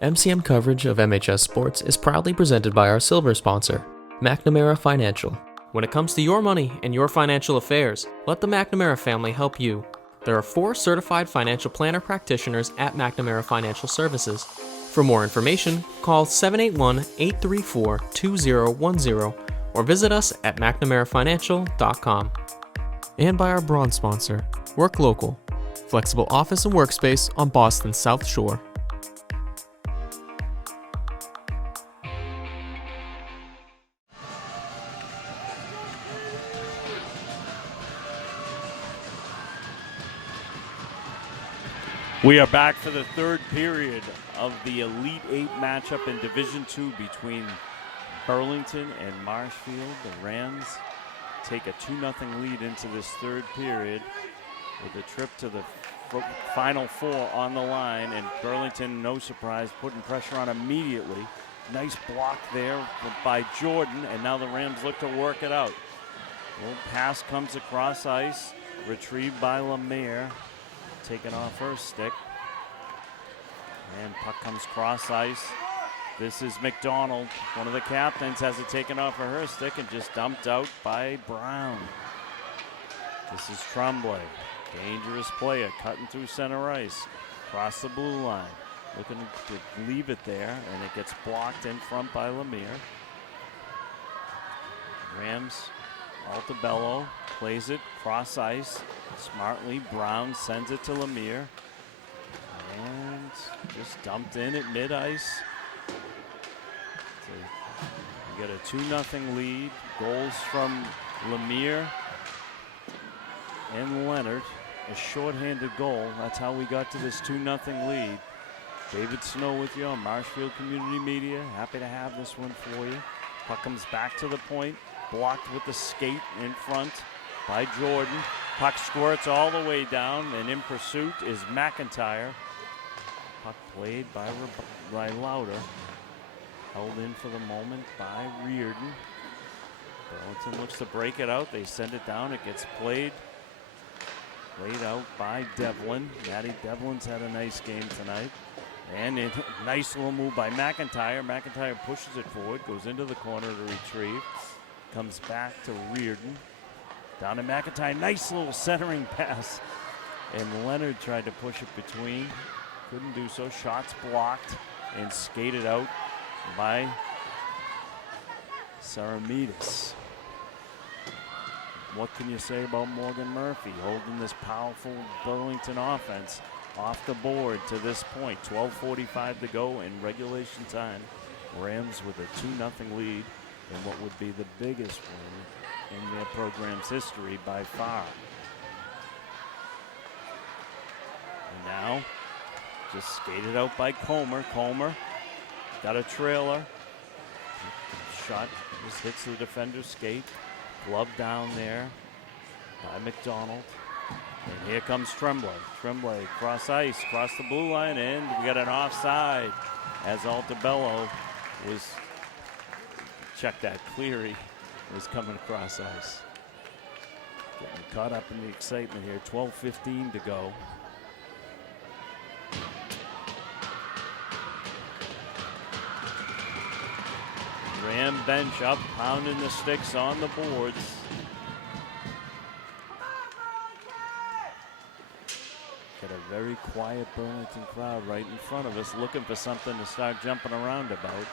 MCM coverage of MHS sports is proudly presented by our silver sponsor, McNamara Financial. When it comes to your money and your financial affairs, let the McNamara family help you. There are 4 certified financial planner practitioners at McNamara Financial Services. For more information, call 781-834-2010 or visit us at mcnamarafinancial.com. And by our bronze sponsor, Work Local, flexible office and workspace on Boston's South Shore. We are back for the third period of the Elite 8 matchup in Division II between Burlington and Marshfield. The Rams take a 2-0 lead into this third period with a trip to the Final Four on the line, and Burlington, no surprise, putting pressure on immediately. Nice block there by Jordan, and now the Rams look to work it out. Little pass comes across ice, retrieved by Lemire. Taken off her stick. And puck comes cross ice. This is McDonald. One of the captains has it taken off of her stick and just dumped out by Brown. This is Tremblay. Dangerous player cutting through center ice. Across the blue line. Looking to leave it there, and it gets blocked in front by Lemire. Rams, Altabello plays it cross ice. Smartly, Brown sends it to Lemire. And just dumped in at mid-ice. So we got a 2-0 lead. Goals from Lemire and Leonard. A shorthanded goal. That's how we got to this 2-0 lead. David Snow with you on Marshfield Community Media. Happy to have this one for you. Puck comes back to the point. Blocked with the skate in front by Jordan. Puck squirts all the way down, and in pursuit is McIntyre. Puck played by Lauder. Held in for the moment by Reardon. Burlington looks to break it out. They send it down. It gets played out by Devlin. Maddie Devlin's had a nice game tonight. And a nice little move by McIntyre. McIntyre pushes it forward, goes into the corner to retrieve. Comes back to Reardon. Down to McIntyre. Nice little centering pass. And Leonard tried to push it between. Couldn't do so. Shots blocked and skated out by Saramides. what can you say about Morgan Murphy holding this powerful Burlington offense off the board to this point? 12:45 to go in regulation time. Rams with a 2-0 lead in what would be the biggest win in their program's history by far. And now, just skated out by Comer. Comer got a trailer. Shot just hits the defender's skate. Glove down there by McDonald. And here comes Tremblay. Tremblay cross ice, cross the blue line, and we got an offside as Altobello was, check that, Cleary was coming across ice. Getting caught up in the excitement here. 12:15 to go. Ram bench up, pounding the sticks on the boards. Got a very quiet Burlington crowd right in front of us, looking for something to start jumping around about.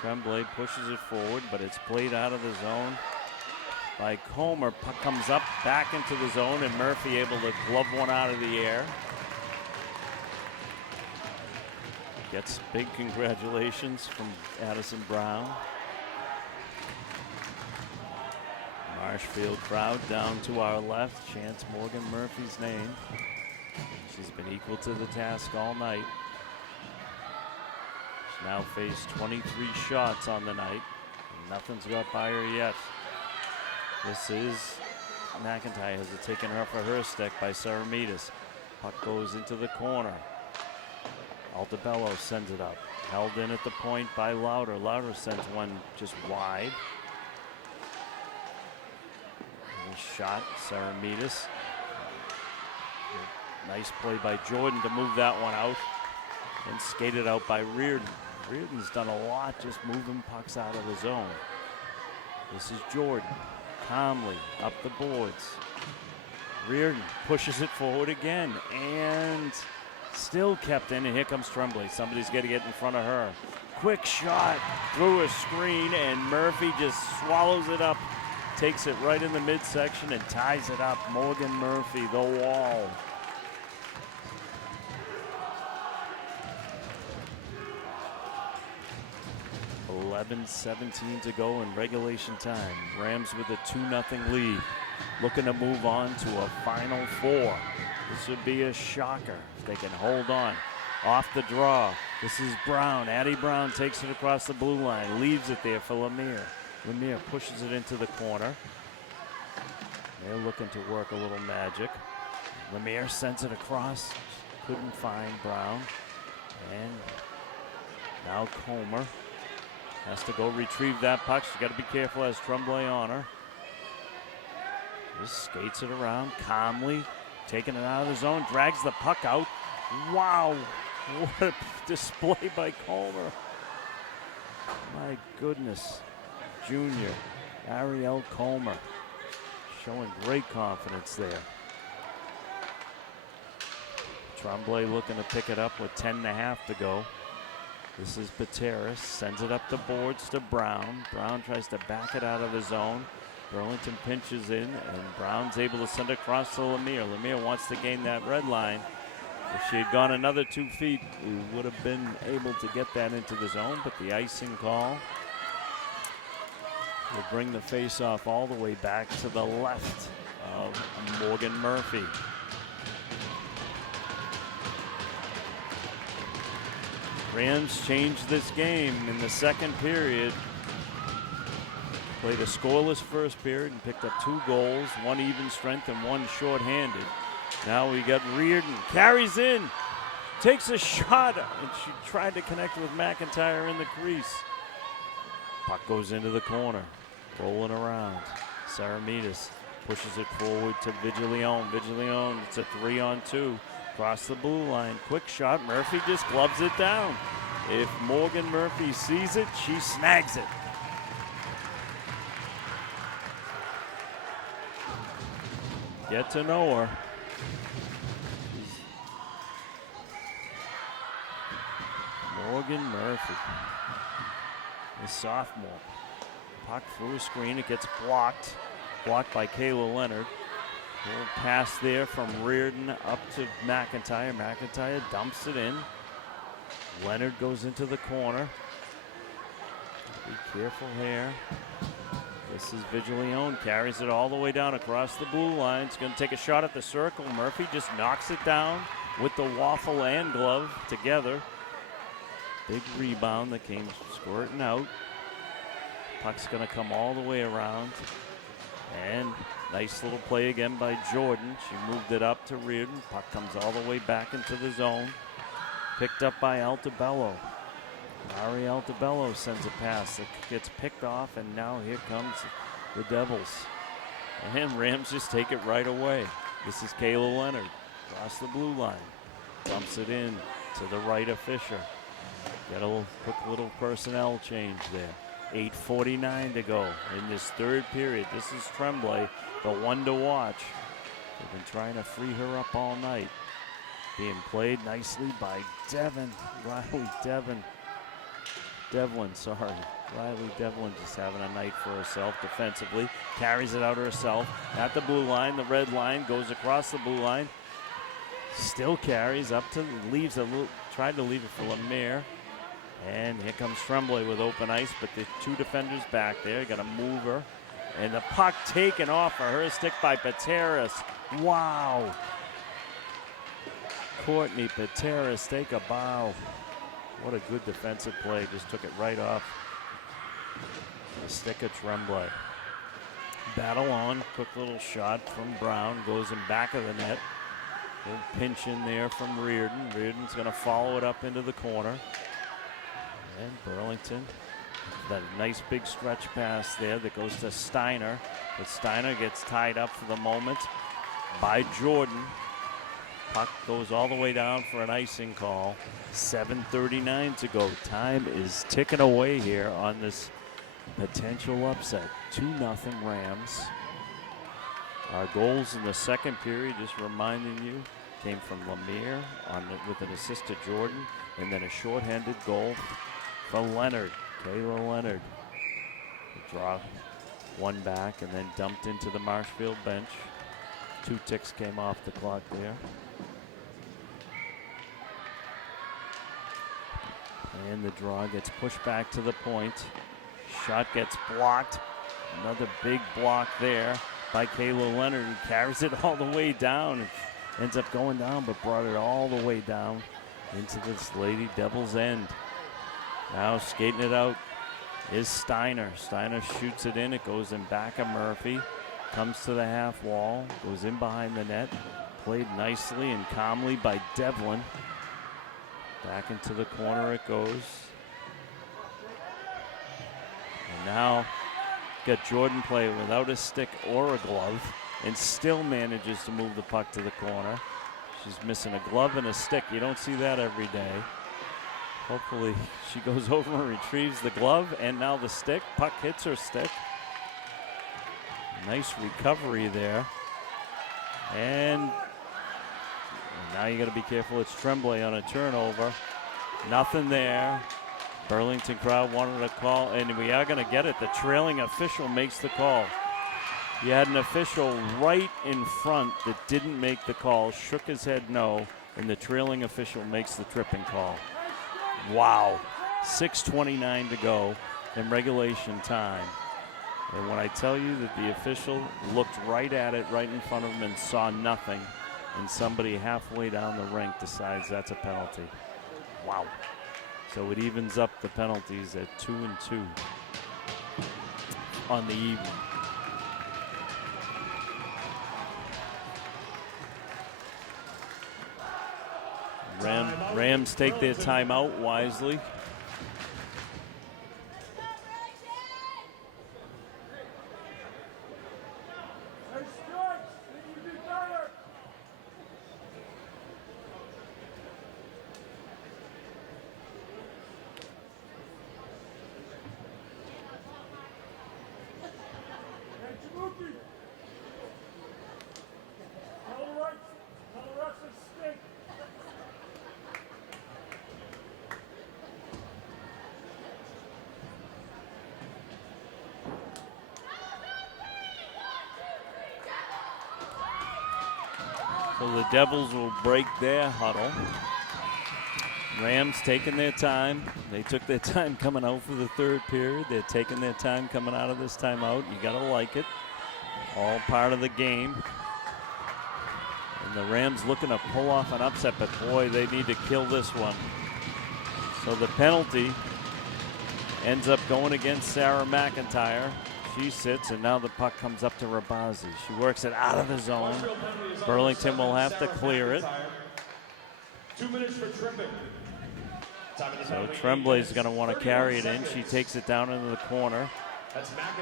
Tremblay pushes it forward, but it's played out of the zone by Comer. Puck comes up, back into the zone, and Murphy able to glove one out of the air. Gets big congratulations from Addison Brown. Marshfield crowd down to our left chants Morgan Murphy's name. She's been equal to the task all night. She's now faced 23 shots on the night, and nothing's got by her yet. This is McIntyre has taken her for her stick by Saramides. Puck goes into the corner. Altobello sends it up. Held in at the point by Lauder. Lauder sends one just wide. Shot, Saramides. Nice play by Jordan to move that one out. And skated out by Reardon. Reardon's done a lot just moving pucks out of the zone. This is Jordan. Calmly up the boards. Reardon pushes it forward again. And still kept in. And here comes Tremblay. Somebody's got to get in front of her. Quick shot through a screen. And Murphy just swallows it up. Takes it right in the midsection and ties it up. Morgan Murphy, the wall. .11:17 to go in regulation time. Rams with a 2-0 lead. Looking to move on to a Final Four. This would be a shocker if they can hold on. Off the draw. This is Brown. Addie Brown takes it across the blue line. Leaves it there for Lemire. Lemire pushes it into the corner. They're looking to work a little magic. Lemire sends it across. Couldn't find Brown. And now Comer has to go retrieve that puck. She's got to be careful as Tremblay on her. Just skates it around calmly. Taking it out of the zone. Drags the puck out. Wow. What a display by Comer. My goodness. Junior, Ariel Comer, showing great confidence there. Tremblay looking to pick it up with 10.5 to go. This is Bateris, sends it up the boards to Brown. Brown tries to back it out of the zone. Burlington pinches in, and Brown's able to send it across to Lemire. Lemire wants to gain that red line. If she had gone another 2 feet, we would have been able to get that into the zone, but the icing call will bring the face-off all the way back to the left of Morgan Murphy. Rams changed this game in the second period. Played a scoreless first period and picked up 2 goals, 1 even strength and 1 shorthanded. Now we got Reardon, carries in, takes a shot, and she tried to connect with McIntyre in the crease. Puck goes into the corner, rolling around. Saramides pushes it forward to Vigilion. Vigilion, it's a 3-on-2. Across the blue line, quick shot. Murphy just gloves it down. If Morgan Murphy sees it, she snags it. Get to know her. Morgan Murphy, the sophomore. Puck through a screen, it gets blocked. blocked by Kayla Leonard. Little pass there from Reardon up to McIntyre. McIntyre dumps it in. Leonard goes into the corner. Be careful here. This is Vigileone, carries it all the way down across the blue line. It's going to take a shot at the circle. Murphy just knocks it down with the waffle and glove together. Big rebound that came squirting out. Puck's going to come all the way around. And nice little play again by Jordan. She moved it up to Reardon. Puck comes all the way back into the zone. Picked up by Altabello. Ari Altabello sends a pass that gets picked off, and now here comes the Devils. And Rams just take it right away. This is Kayla Leonard across the blue line. Dumps it in to the right of Fisher. Got a quick little personnel change there. 8:49 to go in this third period. This is Tremblay, the one to watch. They've been trying to free her up all night. Being played nicely by Devlin. Riley Devlin, just having a night for herself defensively. Carries it out herself at the blue line. The red line goes across the blue line. Still carries up to, leaves a little, tried to leave it for Lemire. And here comes Tremblay with open ice, but the two defenders back there. Got to move her. And the puck taken off of her stick by Pateras. Wow. Courtney Pateras, take a bow. What a good defensive play. Just took it right off the stick of Tremblay. Battle on. Quick little shot from Brown. Goes in back of the net. Little pinch in there from Reardon. Reardon's going to follow it up into the corner. And Burlington, that nice big stretch pass there that goes to Steiner. But Steiner gets tied up for the moment by Jordan. Puck goes all the way down for an icing call. 7:39 to go. Time is ticking away here on this potential upset. 2-0 Rams. Our goals in the second period, just reminding you, came from Lemire with an assist to Jordan, and then a shorthanded goal for Leonard, Kayla Leonard. Draw one back and then dumped into the Marshfield bench. 2 ticks came off the clock there. And the draw gets pushed back to the point. Shot gets blocked. Another big block there by Kayla Leonard, who carries it all the way down. It ends up going down, but brought it all the way down into this Lady Devil's End. Now skating it out is Steiner. Steiner shoots it in. It goes in back of Murphy. Comes to the half wall. Goes in behind the net. Played nicely and calmly by Devlin. Back into the corner it goes. And now got Jordan playing without a stick or a glove and still manages to move the puck to the corner. She's missing a glove and a stick. You don't see that every day. Hopefully she goes over and retrieves the glove and now the stick. Puck hits her stick. Nice recovery there. And now you got to be careful. It's Tremblay on a turnover. Nothing there. Burlington crowd wanted a call, and we are going to get it. The trailing official makes the call. You had an official right in front that didn't make the call, shook his head no, and the trailing official makes the tripping call. Wow. 6:29 to go in regulation time. And when I tell you that the official looked right at it, right in front of him, and saw nothing, and somebody halfway down the rink decides that's a penalty. Wow. So it evens up the penalties at 2-2 on the evening. Rams take their timeout wisely. So the Devils will break their huddle. Rams taking their time. They took their time coming out for the third period. They're taking their time coming out of this timeout. You got to like it. All part of the game. And the Rams looking to pull off an upset, but boy, they need to kill this one. So the penalty ends up going against Sarah McIntyre. She sits, and now the puck comes up to Rabazi. She works it out of the zone. Burlington will have to clear it. 2 minutes for tripping. So Tremblay's going to want to carry it in. She takes it down into the corner.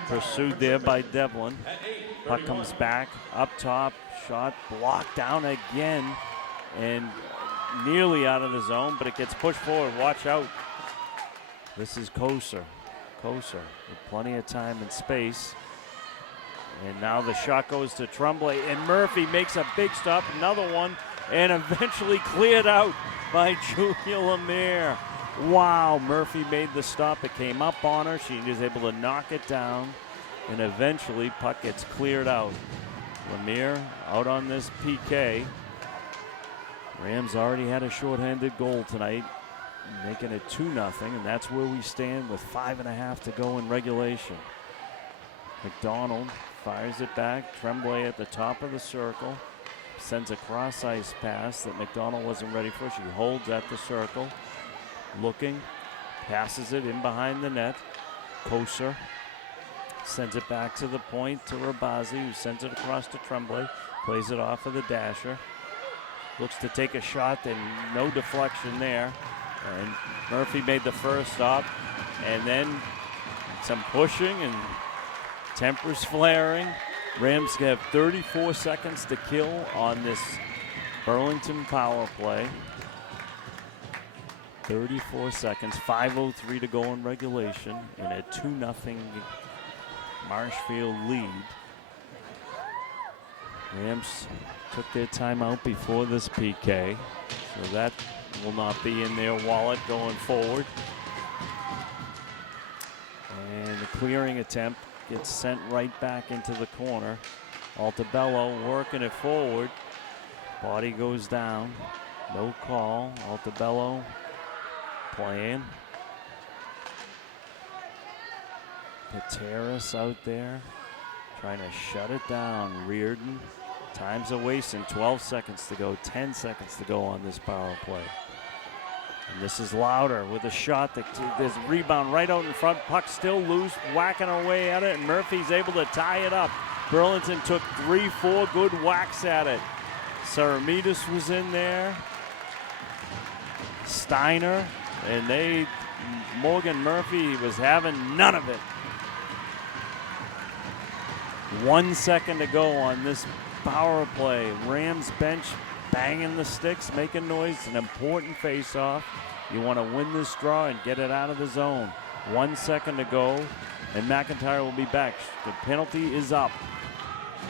Pursued there by Devlin. Puck comes back up top. Shot blocked down again and nearly out of the zone, but it gets pushed forward. Watch out. This is Koser. Koser with plenty of time and space. And now the shot goes to Tremblay, and Murphy makes a big stop, another one, and eventually cleared out by Julia Lemire. Wow, Murphy made the stop. It came up on her. She was able to knock it down, and eventually puck gets cleared out. Lemire out on this PK. Rams already had a shorthanded goal tonight, making it 2-0, and that's where we stand with 5.5 to go in regulation. McDonald fires it back. Tremblay at the top of the circle. Sends a cross-ice pass that McDonald wasn't ready for. She holds at the circle. Looking. Passes it in behind the net. Koser sends it back to the point to Rabazi, who sends it across to Tremblay. Plays it off of the dasher. Looks to take a shot, and no deflection there. And Murphy made the first stop. And then some pushing and tempers flaring. Rams have 34 seconds to kill on this Burlington power play. 34 seconds, 5:03 to go in regulation in a 2-0 Marshfield lead. Rams took their timeout before this PK, so that will not be in their wallet going forward. And the clearing attempt gets sent right back into the corner. Altabello working it forward. Body goes down. No call. Altabello playing. Pateras out there trying to shut it down. Reardon. Time's a wasting. 12 seconds to go. 10 seconds to go on this power play. And this is Louder with a shot. There's a rebound right out in front. Puck still loose, whacking away at it, and Murphy's able to tie it up. Burlington took 3-4 good whacks at it. Saramidas was in there. Steiner, and Morgan Murphy was having none of it. 1 second to go on this power play. Rams bench banging the sticks, making noise. An important face-off. You want to win this draw and get it out of the zone. 1 second to go, and McIntyre will be back. The penalty is up.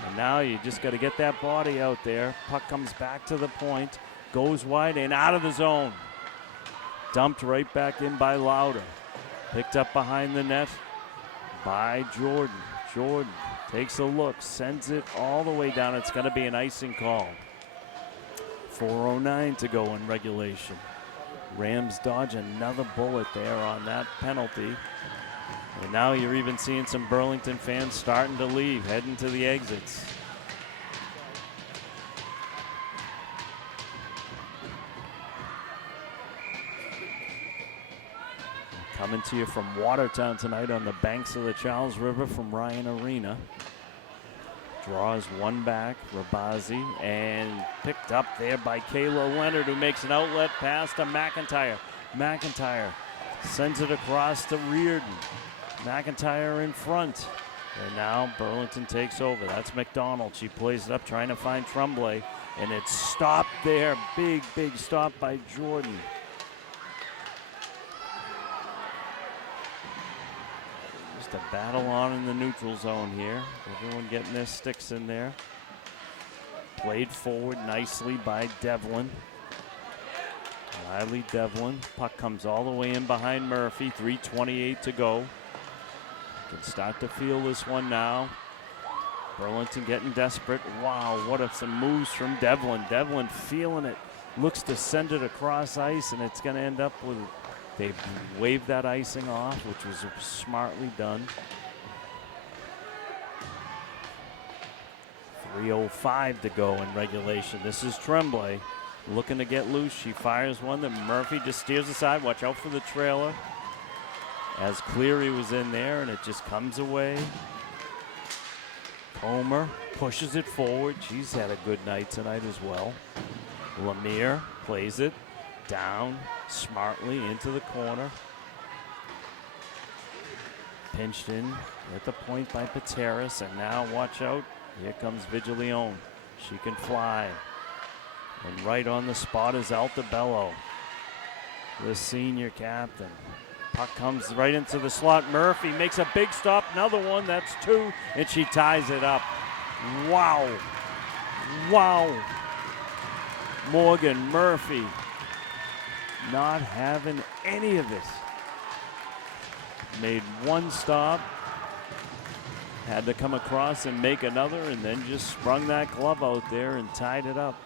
And now you just got to get that body out there. Puck comes back to the point, goes wide and out of the zone. Dumped right back in by Louder. Picked up behind the net by Jordan. Jordan takes a look, sends it all the way down. It's going to be an icing call. 4:09 to go in regulation. Rams dodge another bullet there on that penalty. And now you're even seeing some Burlington fans starting to leave, heading to the exits. Coming to you from Watertown tonight on the banks of the Charles River from Ryan Arena. Draws one back, Rabazi, and picked up there by Kayla Leonard, who makes an outlet pass to McIntyre. McIntyre sends it across to Reardon. McIntyre in front. And now Burlington takes over. That's McDonald. She plays it up, trying to find Tremblay. And it's stopped there. Big, big stop by Jordan. Just a battle on in the neutral zone here. Everyone getting their sticks in there. Played forward nicely by Devlin. Riley Devlin. Puck comes all the way in behind Murphy. 3:28 to go. Can start to feel this one now. Burlington getting desperate. Wow, some moves from Devlin. Devlin feeling it. Looks to send it across ice, and it's going to end up with, they waved that icing off, which was smartly done. 3:05 to go in regulation. This is Tremblay looking to get loose. She fires one that Murphy just steers aside. Watch out for the trailer. As Cleary was in there, and it just comes away. Comer pushes it forward. She's had a good night tonight as well. Lemire plays it down smartly into the corner. Pinched in at the point by Pateras, and now watch out. Here comes Vigileone. She can fly. And right on the spot is Altabello, the senior captain. Puck comes right into the slot. Murphy makes a big stop. Another one, that's two, and she ties it up. Wow. Wow. Morgan Murphy not having any of this. Made one stop, had to come across and make another, and then just sprung that glove out there and tied it up.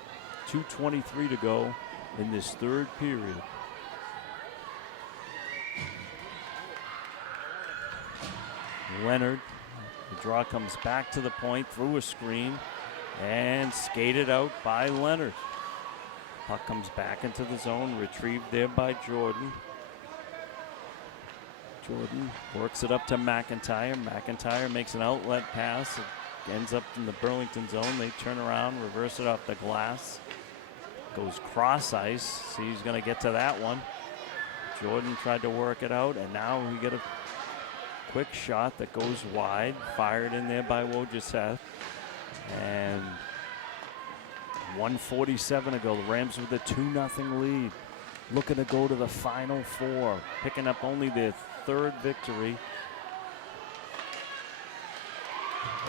2:23 to go in this third period. Leonard, the draw comes back to the point through a screen and skated out by Leonard. Puck comes back into the zone, retrieved there by Jordan. Jordan works it up to McIntyre. McIntyre makes an outlet pass. It ends up in the Burlington zone. They turn around, reverse it off the glass. Goes cross ice. See who's going to get to that one. Jordan tried to work it out, and now we get a quick shot that goes wide. Fired in there by Wojciech. And 1:47 to go. The Rams with a 2-0 lead. Looking to go to the Final Four. Picking up only their third victory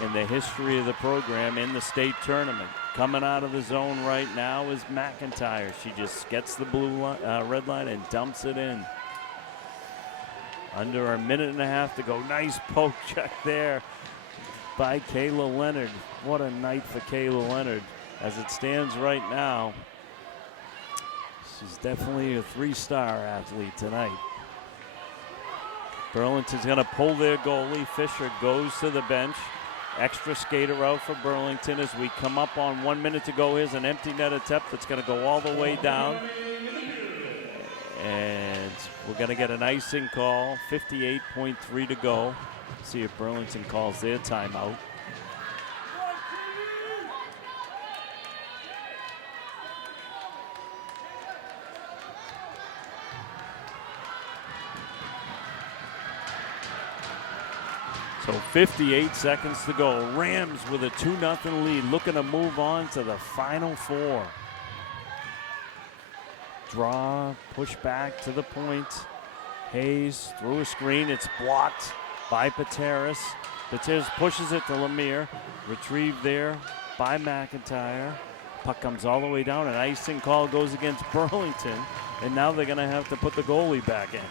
in the history of the program in the state tournament. Coming out of the zone right now is McIntyre. She just gets the red line and dumps it in. Under a minute and a half to go. Nice poke check there by Kayla Leonard. What a night for Kayla Leonard. As it stands right now, she's definitely a 3-star athlete tonight. Burlington's going to pull their goalie. Fisher goes to the bench. Extra skater out for Burlington as we come up on 1 minute to go. Here's an empty net attempt that's going to go all the way down. And we're going to get an icing call. 58.3 to go. See if Burlington calls their timeout. So 58 seconds to go. Rams with a 2-0 lead, looking to move on to the Final Four. Draw, push back to the point. Hayes through a screen. It's blocked by Pateras. Pateras pushes it to Lemire. Retrieved there by McIntyre. Puck comes all the way down. An icing call goes against Burlington. And now they're going to have to put the goalie back in.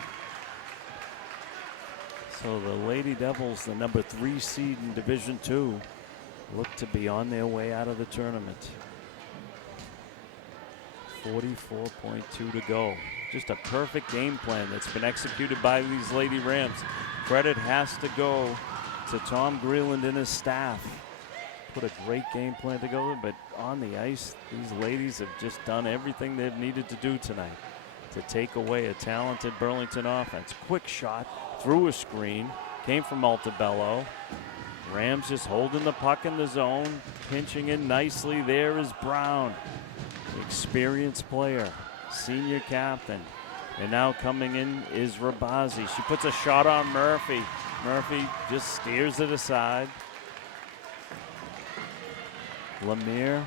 So the Lady Devils, the number 3 seed in Division II, look to be on their way out of the tournament. 44.2 to go. Just a perfect game plan that's been executed by these Lady Rams. Credit has to go to Tom Greeland and his staff. Put a great game plan together, but on the ice, these ladies have just done everything they've needed to do tonight to take away a talented Burlington offense. Quick shot through a screen, came from Altabello. Rams just holding the puck in the zone, pinching in nicely. There is Brown, experienced player, senior captain. And now coming in is Rabazi. She puts a shot on Murphy. Murphy just steers it aside. Lemire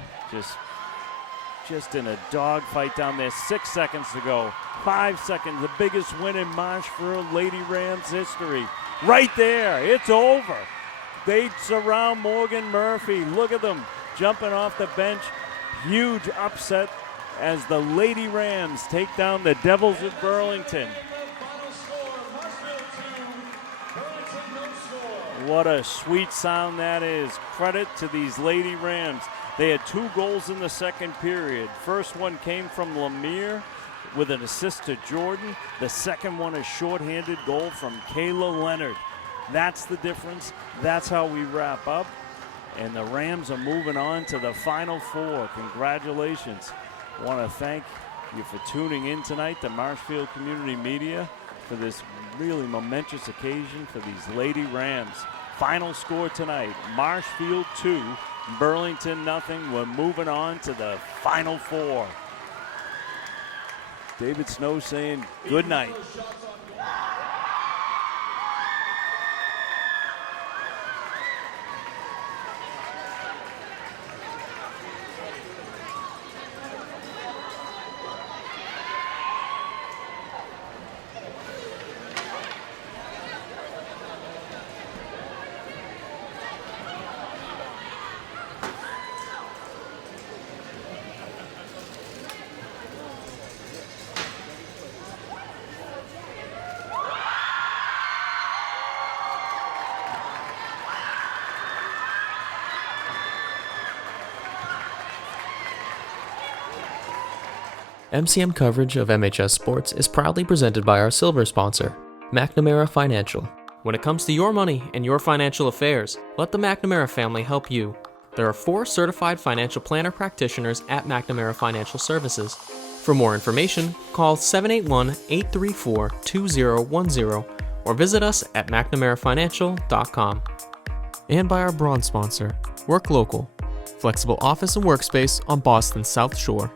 just in a dogfight down there. 6 seconds to go. 5 seconds, the biggest win in Marshfield Lady Rams history. Right there, it's over. They surround Morgan Murphy. Look at them jumping off the bench. Huge upset as the Lady Rams take down the Devils of Burlington. What a sweet sound that is. Credit to these Lady Rams. They had 2 goals in the second period. First one came from Lemire with an assist to Jordan. The second one, a shorthanded goal from Kayla Leonard. That's the difference. That's how we wrap up. And the Rams are moving on to the Final Four. Congratulations. I want to thank you for tuning in tonight to Marshfield Community Media for this really momentous occasion for these Lady Rams. Final score tonight, Marshfield 2, Burlington nothing. We're moving on to the Final Four. David Snow saying good night. MCM coverage of MHS Sports is proudly presented by our silver sponsor, McNamara Financial. When it comes to your money and your financial affairs, let the McNamara family help you. There are 4 certified financial planner practitioners at McNamara Financial Services. For more information, call 781-834-2010 or visit us at mcnamarafinancial.com. And by our bronze sponsor, Work Local, flexible office and workspace on Boston's South Shore.